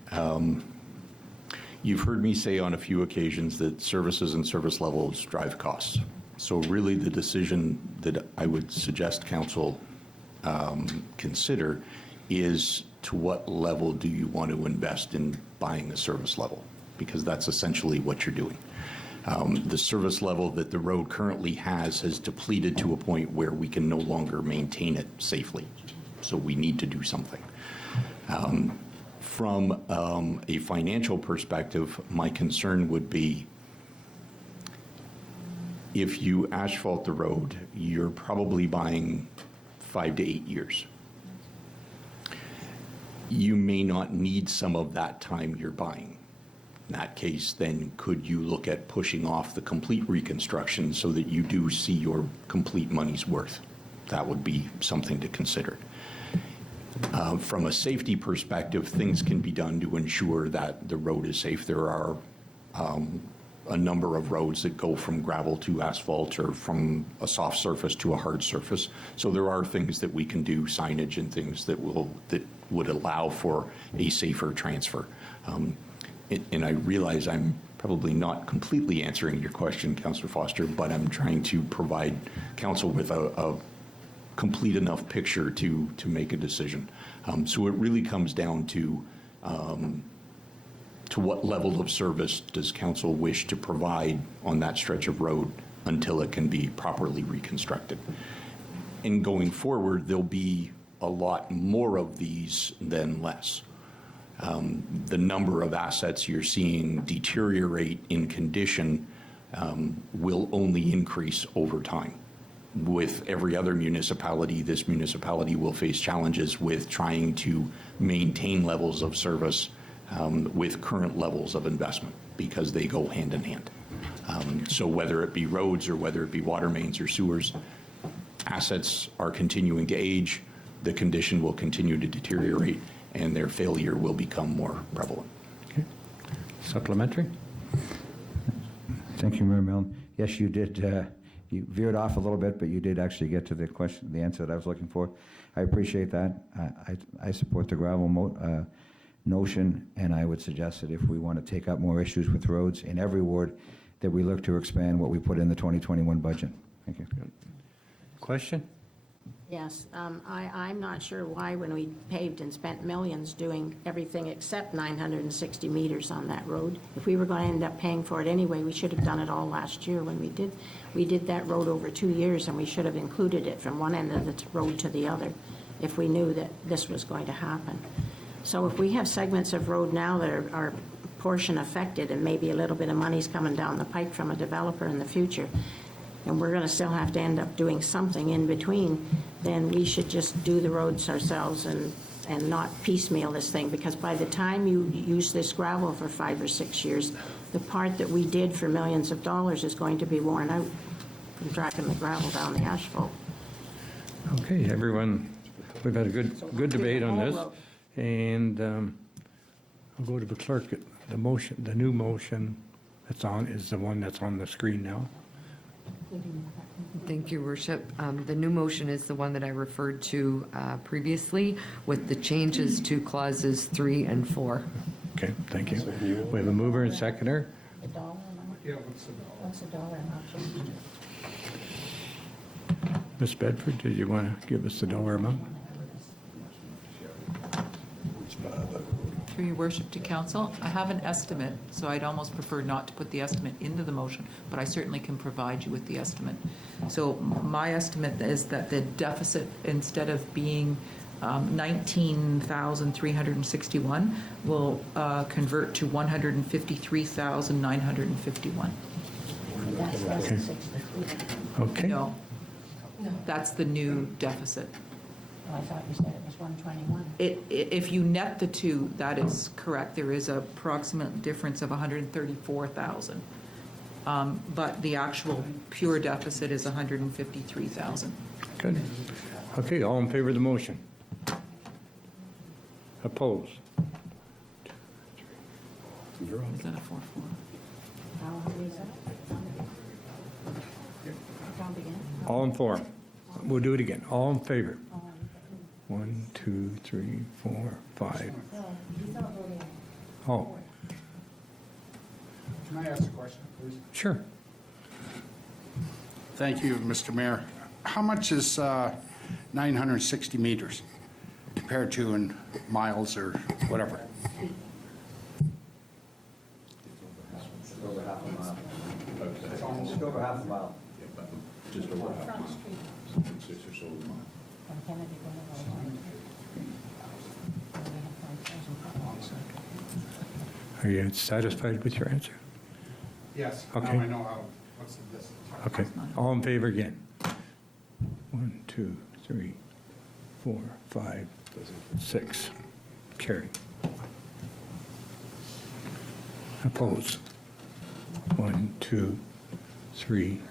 You've heard me say on a few occasions that services and service levels drive costs. So really the decision that I would suggest council consider is, to what level do you want to invest in buying a service level? Because that's essentially what you're doing. The service level that the road currently has depleted to a point where we can no longer maintain it safely. So we need to do something. From a financial perspective, my concern would be, if you asphalt the road, you're probably buying 5 to 8 years. You may not need some of that time you're buying. In that case, then could you look at pushing off the complete reconstruction so that you do see your complete money's worth? That would be something to consider. From a safety perspective, things can be done to ensure that the road is safe. There are a number of roads that go from gravel to asphalt or from a soft surface to a hard surface. So there are things that we can do, signage and things that would allow for a safer transfer. And I realize I'm probably not completely answering your question, Councillor Foster, but I'm trying to provide council with a complete enough picture to make a decision. So it really comes down to what level of service does council wish to provide on that stretch of road until it can be properly reconstructed. And going forward, there'll be a lot more of these than less. The number of assets you're seeing deteriorate in condition will only increase over time. With every other municipality, this municipality will face challenges with trying to maintain levels of service with current levels of investment because they go hand in hand. So whether it be roads or whether it be water mains or sewers, assets are continuing to age, the condition will continue to deteriorate, and their failure will become more prevalent. Okay. Supplementary? Thank you, Mayor Milne. Yes, you did, you veered off a little bit, but you did actually get to the question, the answer that I was looking for. I appreciate that. I support the gravel notion, and I would suggest that if we want to take up more issues with roads in every ward, that we look to expand what we put in the 2021 budget. Thank you. Question? Yes, I'm not sure why when we paved and spent millions doing everything except 960 meters on that road, if we were going to end up paying for it anyway, we should have done it all last year when we did. We did that road over 2 years, and we should have included it from one end of the road to the other if we knew that this was going to happen. So if we have segments of road now that are portion affected and maybe a little bit of money's coming down the pike from a developer in the future, and we're going to still have to end up doing something in between, then we should just do the roads ourselves and not piecemeal this thing, because by the time you use this gravel for 5 or 6 years, the part that we did for millions of dollars is going to be worn out from dragging the gravel down the asphalt. Okay, everyone, we've had a good debate on this, and I'll go to the clerk. The motion, the new motion that's on is the one that's on the screen now. Thank you, Worship. The new motion is the one that I referred to previously with the changes to clauses 3 and 4. Okay, thank you. We have a mover and seconder. The dollar amount? Yeah, what's the dollar? What's the dollar amount changed? Ms. Bedford, did you want to give us the dollar amount? Through your worship to council, I have an estimate, so I'd almost prefer not to put the estimate into the motion, but I certainly can provide you with the estimate. So my estimate is that the deficit, instead of being 19,361, will convert to 153,951. That's less than 63. Okay. No, that's the new deficit. Oh, I thought you said it was 121. If you net the two, that is correct. There is an approximate difference of 134,000. But the actual pure deficit is 153,000. Good. Okay, all in favor of the motion? Opposed? Is that a 4-4? How many is that? Count again? All in favor? We'll do it again. All in favor? 1, 2, 3, 4, 5. Oh, Can I ask a question, please? sure. Thank you, Mr. Mayor. How much is 960 meters compared to in miles or whatever? Just over half a mile. Just over half a mile. Just over half a mile. 6 or so miles. Are you satisfied with your answer? Yes, now Okay. I know what's the distance. Okay, all in favor again? 1, 2, 3, 4, 5, 6. Carry. Opposed? 1, 2, 3.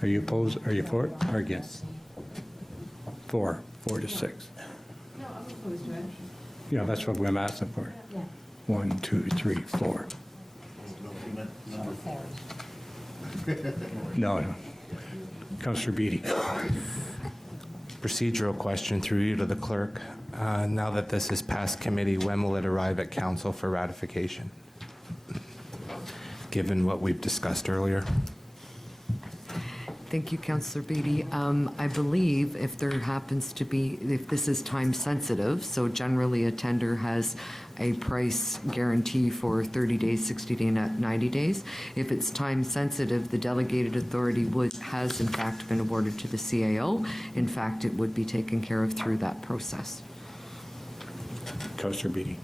Are you opposed? Are you for it or against? 4 to 6. No, I'm opposed to it. Yeah, that's what I'm asking for. 1, 2, 3, 4. No. Councillor Beatty. Procedural question through you to the clerk. Now that this is past committee, when will it arrive at council for ratification? Given what we've discussed earlier. Thank you, Councillor Beatty. I believe if there happens to be, if this is time sensitive, so generally a tender has a price guarantee for 30 days, 60 days, 90 days. If it's time sensitive, the delegated authority has in fact been awarded to the CAO. In fact, it would be taken care of through that process. Councillor Beatty.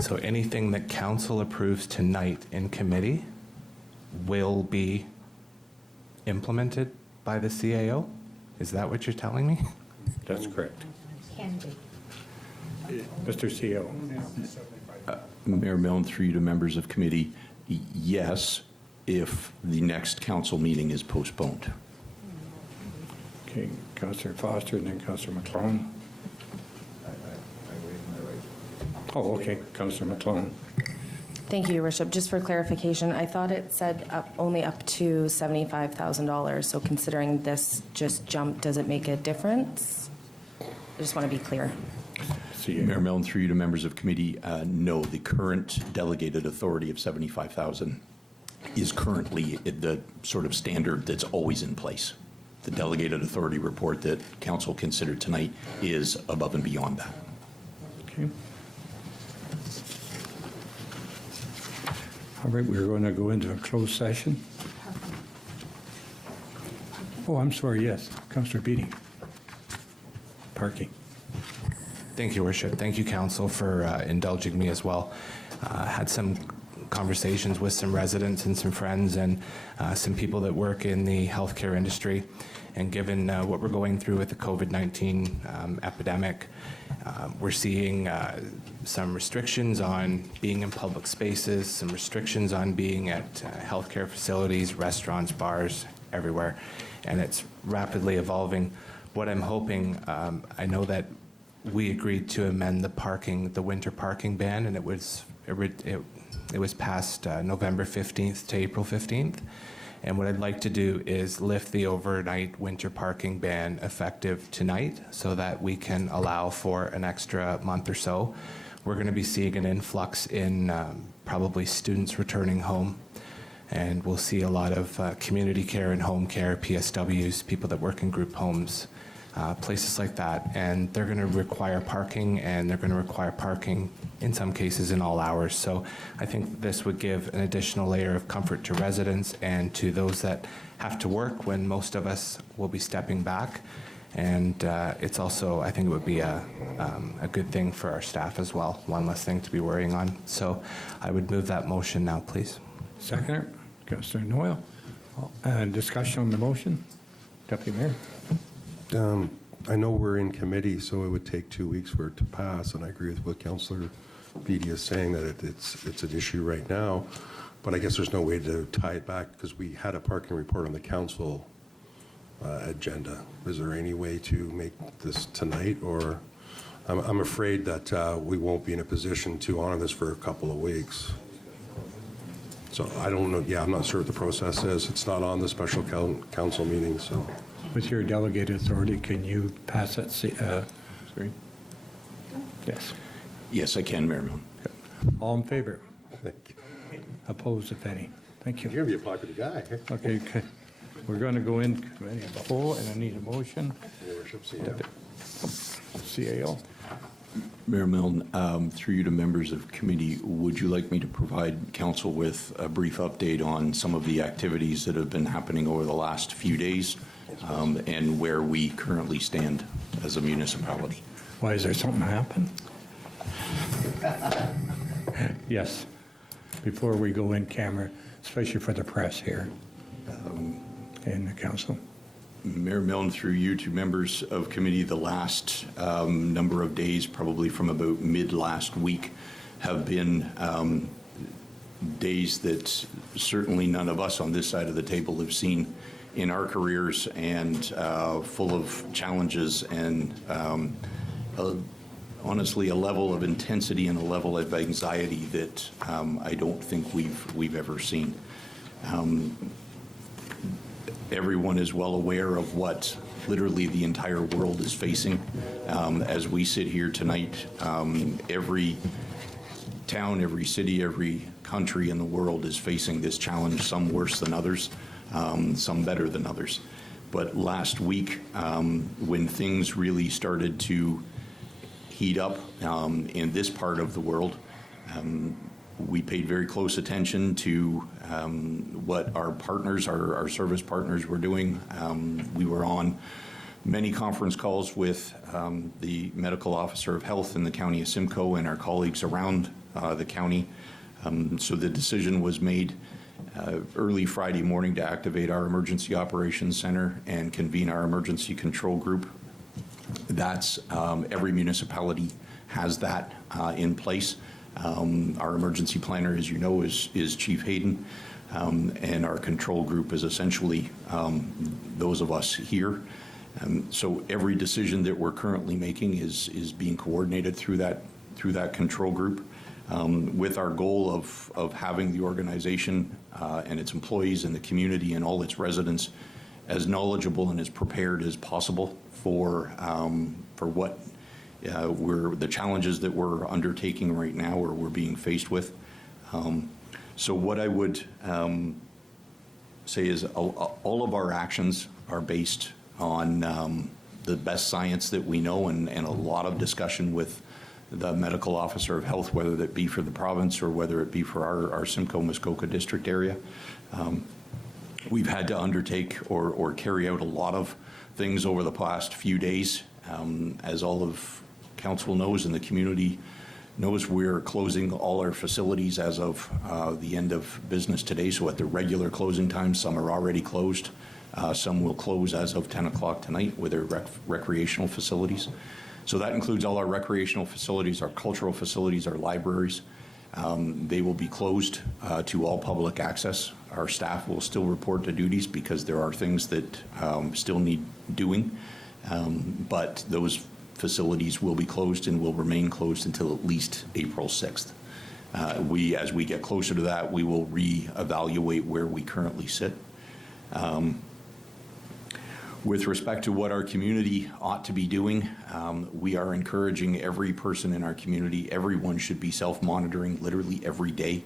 So anything that council approves tonight in committee will be implemented by the CAO? Is that what you're telling me? That's correct. Can be. Mr. CO. Mayor Milne, through you to members of committee, yes, if the next council meeting is postponed. Okay, Councillor Foster and then Councillor McClone. Oh, okay, Councillor McClone. Thank you, Your Worship. Just for clarification, I thought it said only up to $75,000. So considering this just jumped, does it make a difference? I just want to be clear. Mayor Milne, through you to members of committee, no, the current delegated authority of 75,000 is currently the sort of standard that's always in place. The delegated authority report that council considered tonight is above and beyond that. Okay. All right, we're going to go into a closed session. Oh, I'm sorry, yes, Councillor Beatty. Parking. Thank you, Worship. Thank you, Council, for indulging me as well. Had some conversations with some residents and some friends and some people that work in the healthcare industry. And given what we're going through with the COVID-19 epidemic, we're seeing some restrictions on being in public spaces, some restrictions on being at healthcare facilities, restaurants, bars, everywhere. And it's rapidly evolving. What I'm hoping, I know that we agreed to amend the winter parking ban, and it was passed November 15th to April 15th. And what I'd like to do is lift the overnight winter parking ban effective tonight so that we can allow for an extra month or so. We're going to be seeing an influx in probably students returning home, and we'll see a lot of community care and home care, PSWs, people that work in group homes, places like that, and they're going to require parking, and they're going to require parking in some cases in all hours. So I think this would give an additional layer of comfort to residents and to those that have to work when most of us will be stepping back. And it's also, I think it would be a good thing for our staff as well, one less thing to be worrying on. So I would move that motion now, please. Seconder, Councillor Noyle. Discussion on the motion. Deputy Mayor. I know we're in committee, so it would take 2 weeks for it to pass, and I agree with what Councillor Beatty is saying, that it's an issue right now, but I guess there's no way to tie it back because we had a parking report on the council agenda. Is there any way to make this tonight, or I'm afraid that we won't be in a position to honor this for a couple of weeks. So I don't know. Yeah, I'm not sure what the process is. It's not on the special council meeting, so. With your delegated authority, can you pass that? Sorry. Yes. Yes, I can, Mayor Milne. All in favor? Thank you. Opposed, if any? Thank you. You're going to be a popular guy. Okay, we're going to go in committee of the whole, and I need a motion. Your Worship, CAO. Mayor Milne, through you to members of committee, would you like me to provide council with a brief update on some of the activities that have been happening over the last few days and where we currently stand as a municipality? Why, is there something happen? Yes, before we go in camera, especially for the press here and the council. Mayor Milne, through you to members of committee, the last number of days, probably from about mid last week, have been days that certainly none of us on this side of the table have seen in our careers, and full of challenges and honestly a level of intensity and a level of anxiety that I don't think we've ever seen. Everyone is well aware of what literally the entire world is facing. As we sit here tonight, every town, every city, every country in the world is facing this challenge, some worse than others, some better than others. But last week, when things really started to heat up in this part of the world, we paid very close attention to what our partners, our service partners were doing. We were on many conference calls with the medical officer of health in the county of Simcoe and our colleagues around the county. So the decision was made early Friday morning to activate our emergency operations center and convene our emergency control group. That's every municipality has that in place. Our emergency planner, as you know, is Chief Hayden, and our control group is essentially those of us here. So every decision that we're currently making is being coordinated through that control group, with our goal of having the organization and its employees and the community and all its residents as knowledgeable and as prepared as possible for what the challenges that we're undertaking right now or we're being faced with. So what I would say is all of our actions are based on the best science that we know and a lot of discussion with the medical officer of health, whether that be for the province or whether it be for our Simcoe-Muskoka district area. We've had to undertake or carry out a lot of things over the past few days. As all of council knows and the community knows, we're closing all our facilities as of the end of business today. So at the regular closing time, some are already closed. Some will close as of 10 o'clock tonight with their recreational facilities. So that includes all our recreational facilities, our cultural facilities, our libraries. They will be closed to all public access. Our staff will still report to duties because there are things that still need doing. But those facilities will be closed and will remain closed until at least April 6th. As we get closer to that, we will reevaluate where we currently sit. With respect to what our community ought to be doing, we are encouraging every person in our community, everyone should be self-monitoring literally every day.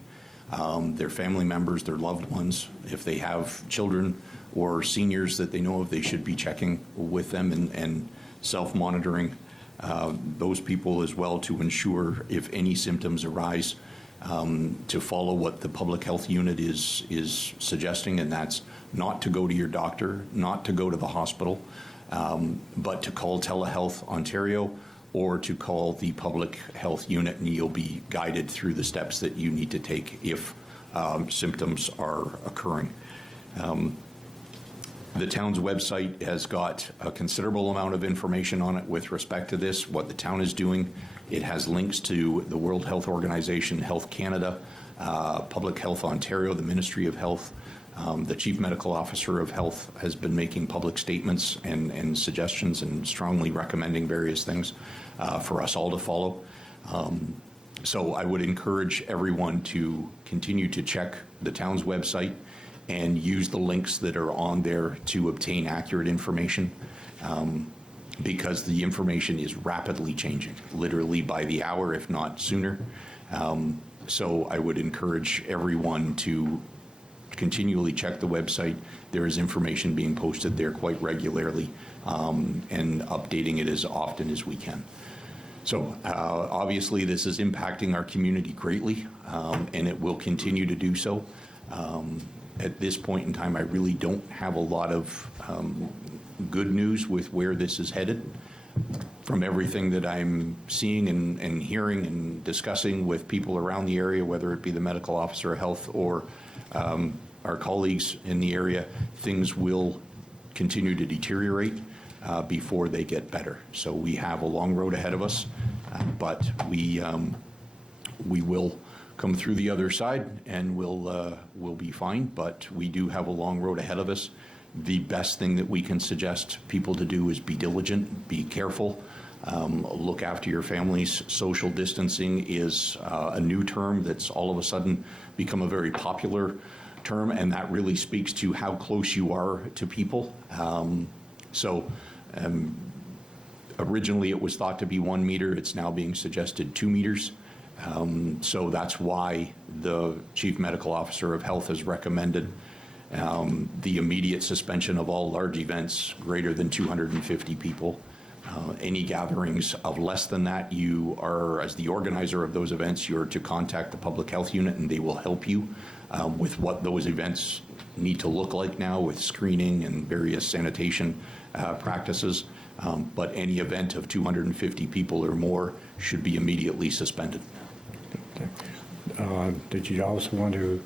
Their family members, their loved ones, if they have children or seniors that they know of, they should be checking with them and self-monitoring those people as well to ensure if any symptoms arise, to follow what the public health unit is suggesting, and that's not to go to your doctor, not to go to the hospital, but to call Telehealth Ontario or to call the public health unit, and you'll be guided through the steps that you need to take if symptoms are occurring. The town's website has got a considerable amount of information on it with respect to this, what the town is doing. It has links to the World Health Organization, Health Canada, Public Health Ontario, the Ministry of Health. The Chief Medical Officer of Health has been making public statements and suggestions and strongly recommending various things for us all to follow. So I would encourage everyone to continue to check the town's website and use the links that are on there to obtain accurate information, because the information is rapidly changing, literally by the hour, if not sooner. So I would encourage everyone to continually check the website. There is information being posted there quite regularly, and updating it as often as we can. So obviously this is impacting our community greatly, and it will continue to do so. At this point in time, I really don't have a lot of good news with where this is headed. From everything that I'm seeing and hearing and discussing with people around the area, whether it be the medical officer of health or our colleagues in the area, things will continue to deteriorate before they get better. So we have a long road ahead of us, but we will come through the other side and we'll be fine, but we do have a long road ahead of us. The best thing that we can suggest people to do is be diligent, be careful, look after your families. Social distancing is a new term that's all of a sudden become a very popular term, and that really speaks to how close you are to people. Originally it was thought to be 1 meter, it's now being suggested 2 meters. So that's why the Chief Medical Officer of Health has recommended the immediate suspension of all large events greater than 250 people. Any gatherings of less than that, you are, as the organizer of those events, you're to contact the public health unit and they will help you with what those events need to look like now with screening and various sanitation practices. But any event of 250 people or more should be immediately suspended. Did you also want to,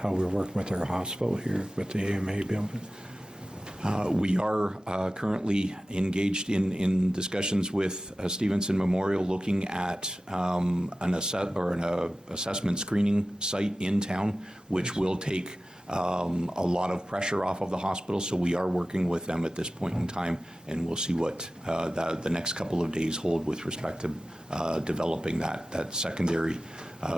how we're working with our hospital here with the AMA building? We are currently engaged in discussions with Stevenson Memorial, looking at an assessment screening site in town, which will take a lot of pressure off of the hospital. So we are working with them at this point in time, and we'll see what the next couple of days hold with respect to developing that secondary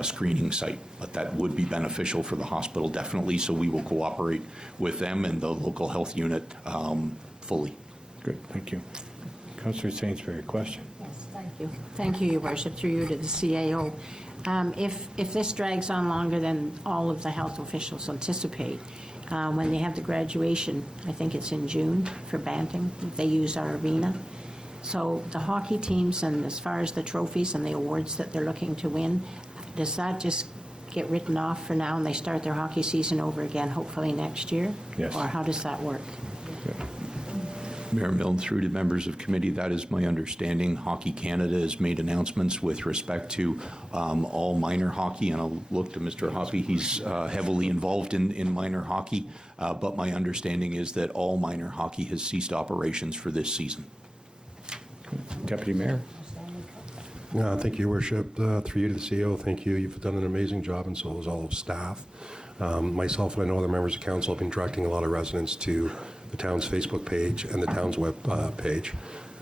screening site. But that would be beneficial for the hospital, definitely, so we will cooperate with them and the local health unit fully. Good, thank you. Councillor Sainsbury, question? Yes, thank you. Thank you, Your Worship, through you to the CAO. If this drags on longer than all of the health officials anticipate, when they have the graduation, I think it's in June for Banting, they use our arena. So the hockey teams, and as far as the trophies and the awards that they're looking to win, does that just get written off for now and they start their hockey season over again, hopefully next year? Yes. Or how does that work? Mayor Milne, through to members of committee, that is my understanding. Hockey Canada has made announcements with respect to all minor hockey, and I'll look to Mr. Hoppy. He's heavily involved in minor hockey, but my understanding is that all minor hockey has ceased operations for this season. Deputy Mayor? Thank you, Your Worship. Through you to the CEO, thank you. You've done an amazing job, and so has all of staff. Myself and I know other members of council have been directing a lot of residents to the town's Facebook page and the town's web page,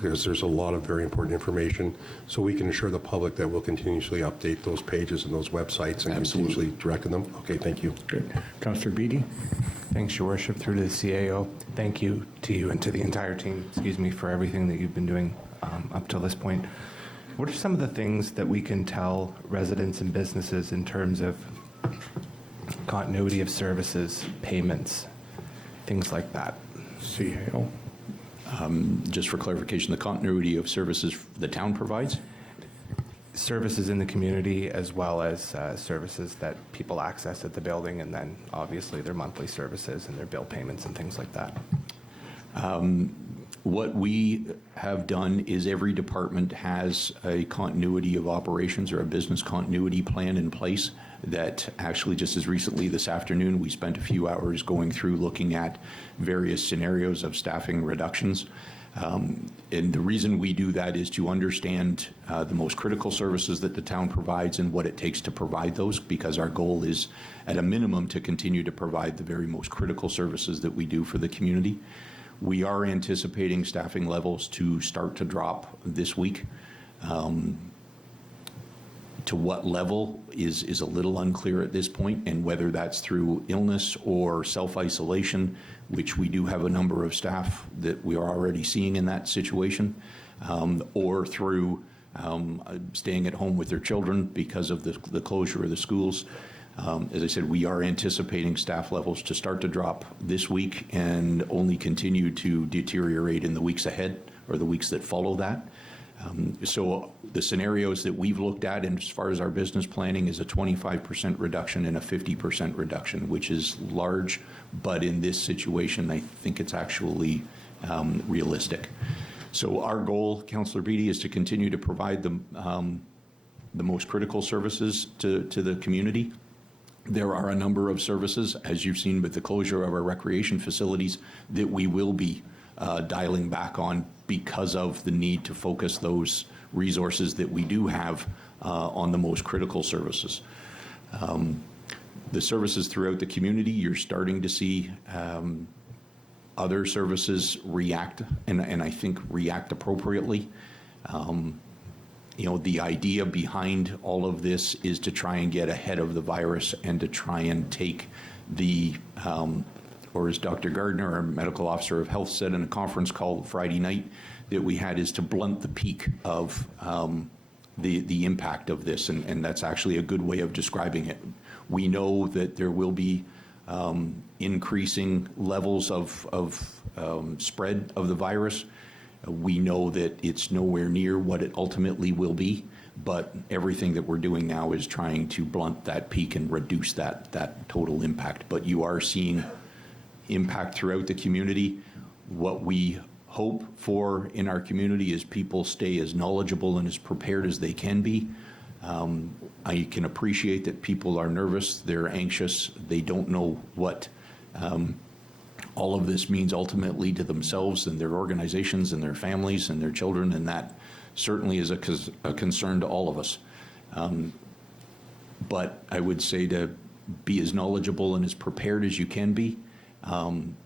because there's a lot of very important information, so we can assure the public that we'll continuously update those pages and those websites and continuously direct them. Okay, thank you. Good. Councillor Beattie? Thanks, Your Worship. Through to the CAO, thank you to you and to the entire team, for everything that you've been doing up till this point. What are some of the things that we can tell residents and businesses in terms of continuity of services, payments, things like that? CAO? Just for clarification, the continuity of services the town provides? Services in the community, as well as services that people access at the building, and then obviously their monthly services and their bill payments and things like that. What we have done is every department has a continuity of operations or a business continuity plan in place that actually just as recently this afternoon we spent a few hours going through looking at various scenarios of staffing reductions. And the reason we do that is to understand the most critical services that the town provides and what it takes to provide those, because our goal is at a minimum to continue to provide the very most critical services that we do for the community. We are anticipating staffing levels to start to drop this week. To what level is a little unclear at this point, and whether that's through illness or self-isolation, which we do have a number of staff that we are already seeing in that situation, or through staying at home with their children because of the closure of the schools. As I said, we are anticipating staff levels to start to drop this week and only continue to deteriorate in the weeks ahead or the weeks that follow that. So the scenarios that we've looked at, and as far as our business planning, is a 25% reduction and a 50% reduction, which is large, but in this situation, I think it's actually realistic. So our goal, Councillor Beattie, is to continue to provide the most critical services to the community. There are a number of services, as you've seen with the closure of our recreation facilities, that we will be dialing back on because of the need to focus those resources that we do have on the most critical services. The services throughout the community, you're starting to see other services react, and I think react appropriately. You know, the idea behind all of this is to try and get ahead of the virus and to try and take the, or as Dr. Gardner, our medical officer of health, said in a conference call Friday night that we had, is to blunt the peak of the impact of this, and that's actually a good way of describing it. We know that there will be increasing levels of spread of the virus. We know that it's nowhere near what it ultimately will be, but everything that we're doing now is trying to blunt that peak and reduce that total impact. But you are seeing impact throughout the community. What we hope for in our community is people stay as knowledgeable and as prepared as they can be. I can appreciate that people are nervous, they're anxious, they don't know what all of this means ultimately to themselves and their organizations and their families and their children, and that certainly is a concern to all of us. But I would say to be as knowledgeable and as prepared as you can be,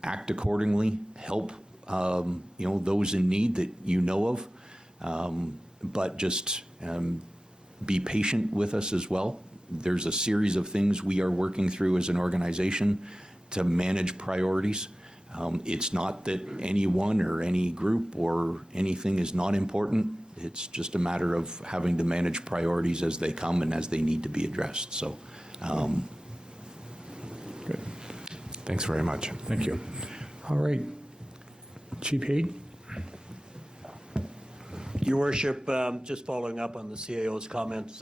act accordingly, help you know, those in need that you know of, but just be patient with us as well. There's a series of things we are working through as an organization to manage priorities. It's not that anyone or any group or anything is not important. It's just a matter of having to manage priorities as they come and as they need to be addressed. So, Good. Thanks very much. Thank you. All right. Chief Hayde? Your Worship, just following up on the CAO's comments,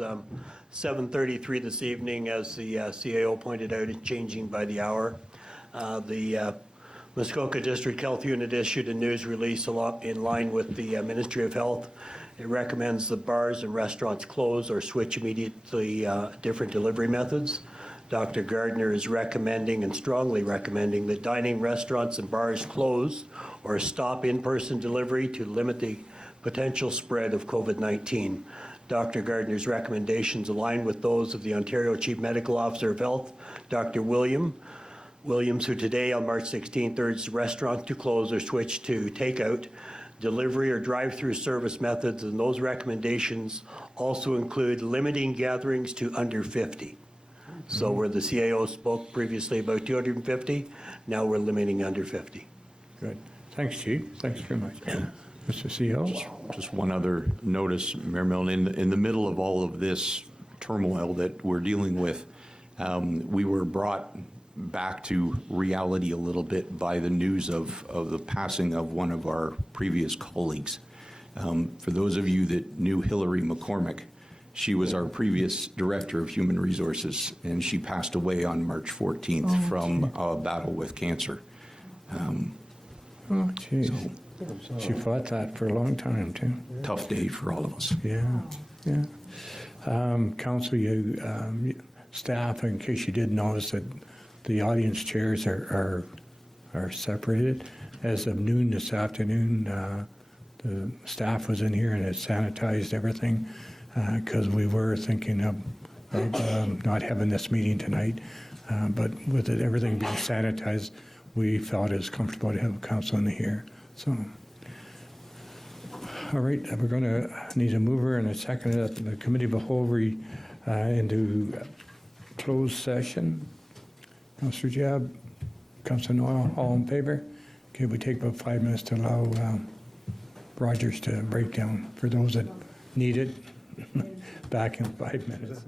7:33 this evening, as the CAO pointed out, it's changing by the hour. The Muskoka District Health Unit issued a news release in line with the Ministry of Health. It recommends that bars and restaurants close or switch immediately different delivery methods. Dr. Gardner is recommending and strongly recommending that dining restaurants and bars close or stop in-person delivery to limit the potential spread of COVID-19. Dr. Gardner's recommendations align with those of the Ontario Chief Medical Officer of Health, Dr. Williams, who today on March 16th urged restaurants to close or switch to takeout, delivery or drive-through service methods, and those recommendations also include limiting gatherings to under 50. So where the CAO spoke previously about 250, now we're limiting under 50. Good. Thanks, Chief. Thanks very much. Mr. CEO? just one other notice, Mayor Milne, in the middle of all of this turmoil that we're dealing with, we were brought back to reality a little bit by the news of the passing of one of our previous colleagues. For those of you that knew Hillary McCormick, she was our previous Director of Human Resources, and she passed away on March 14th from a battle with cancer. Oh, geez. She fought that for a long time, too. Tough day for all of us. Yeah, yeah. Council, you, staff, in case you didn't notice that the audience chairs are separated. As of noon this afternoon, the staff was in here and had sanitized everything because we were thinking of not having this meeting tonight. But with everything being sanitized, we felt it was comfortable to have council in here. So, all right, we're going to need a mover and a second at the committee of the whole into closed session. Councillor Jebb, Councillor Noel, all in favor? Okay, we take about 5 minutes to allow Rogers to break down for those that need it. Back in 5 minutes.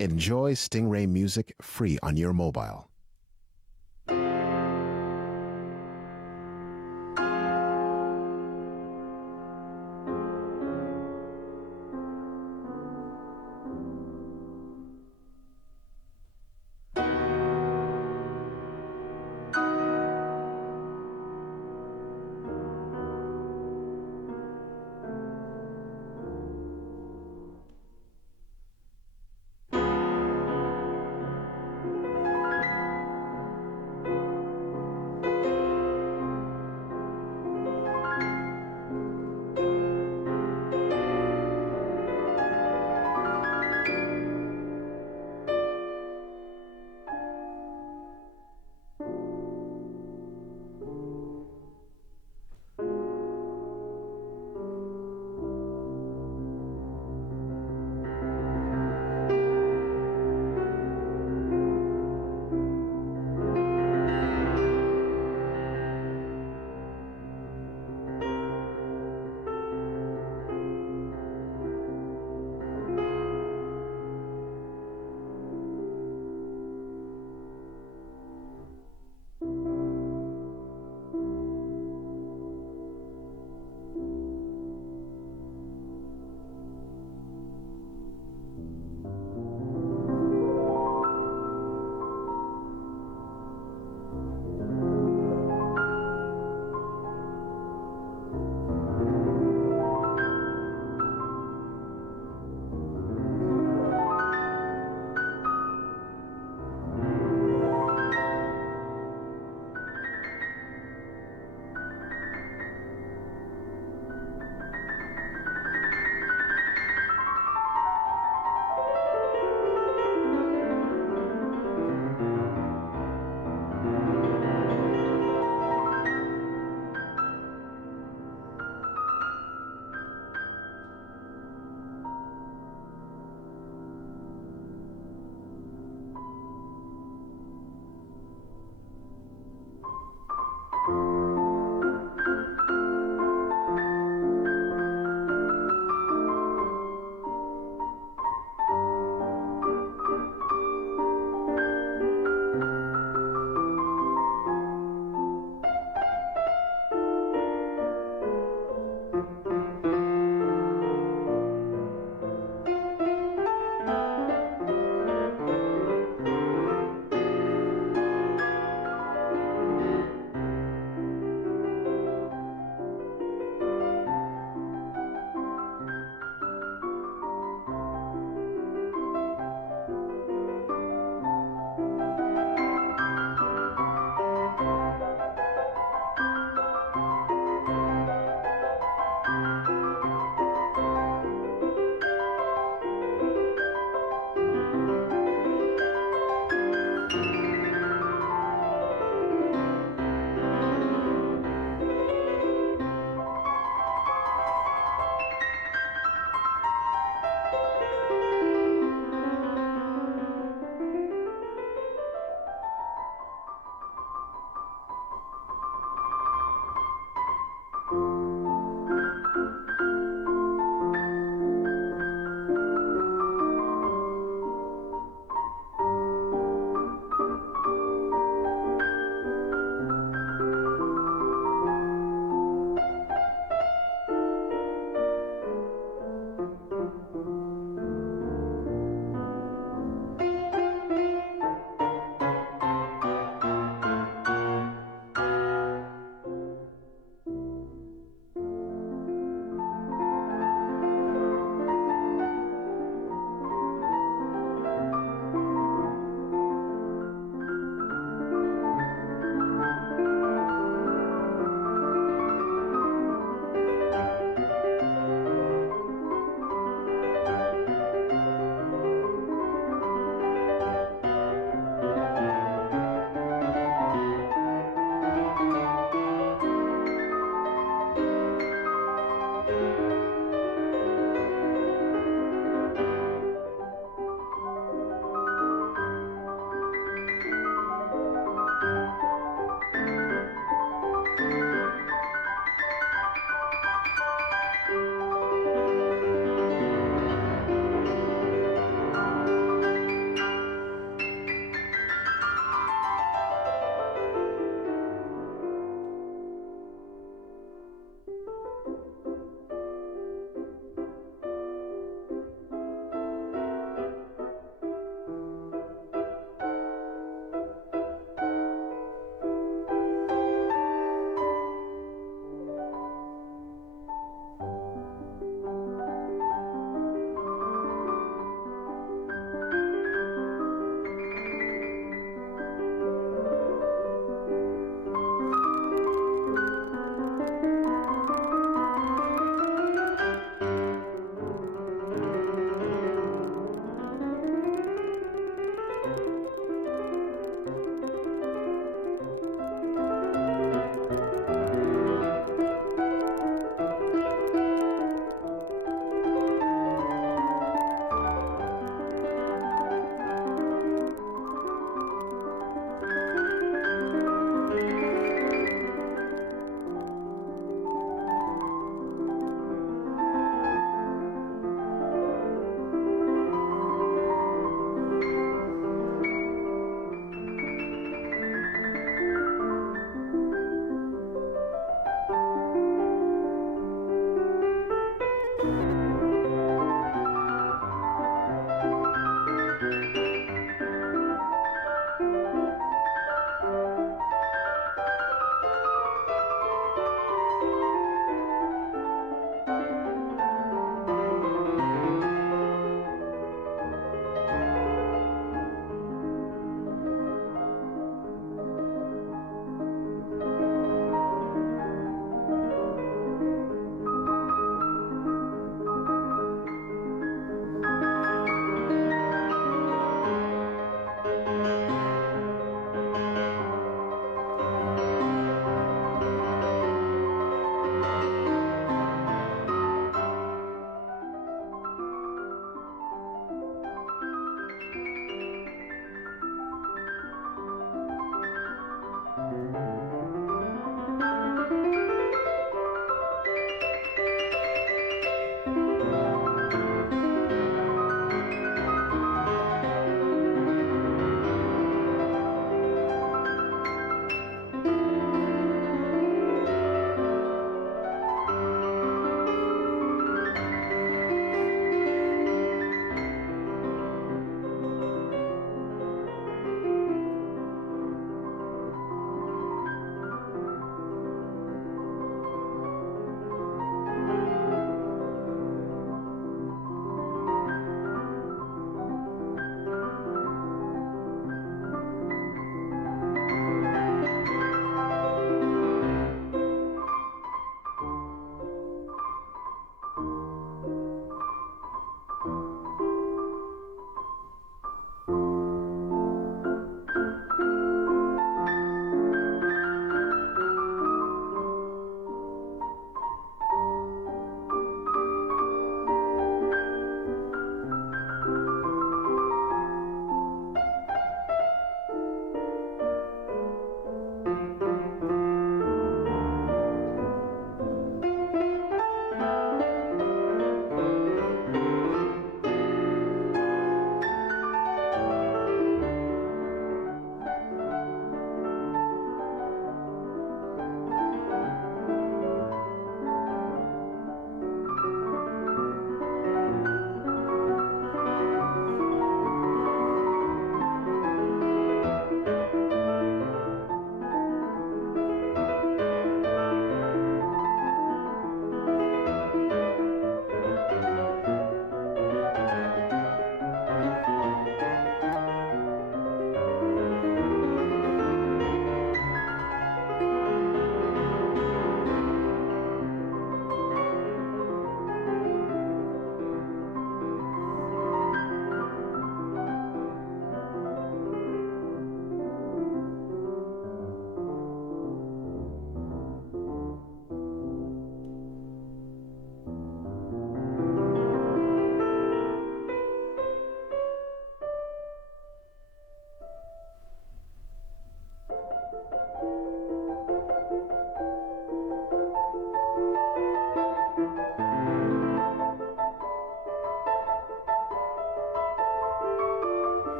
Enjoy Stingray music free on your mobile.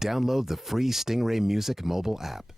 Download the free Stingray Music mobile app.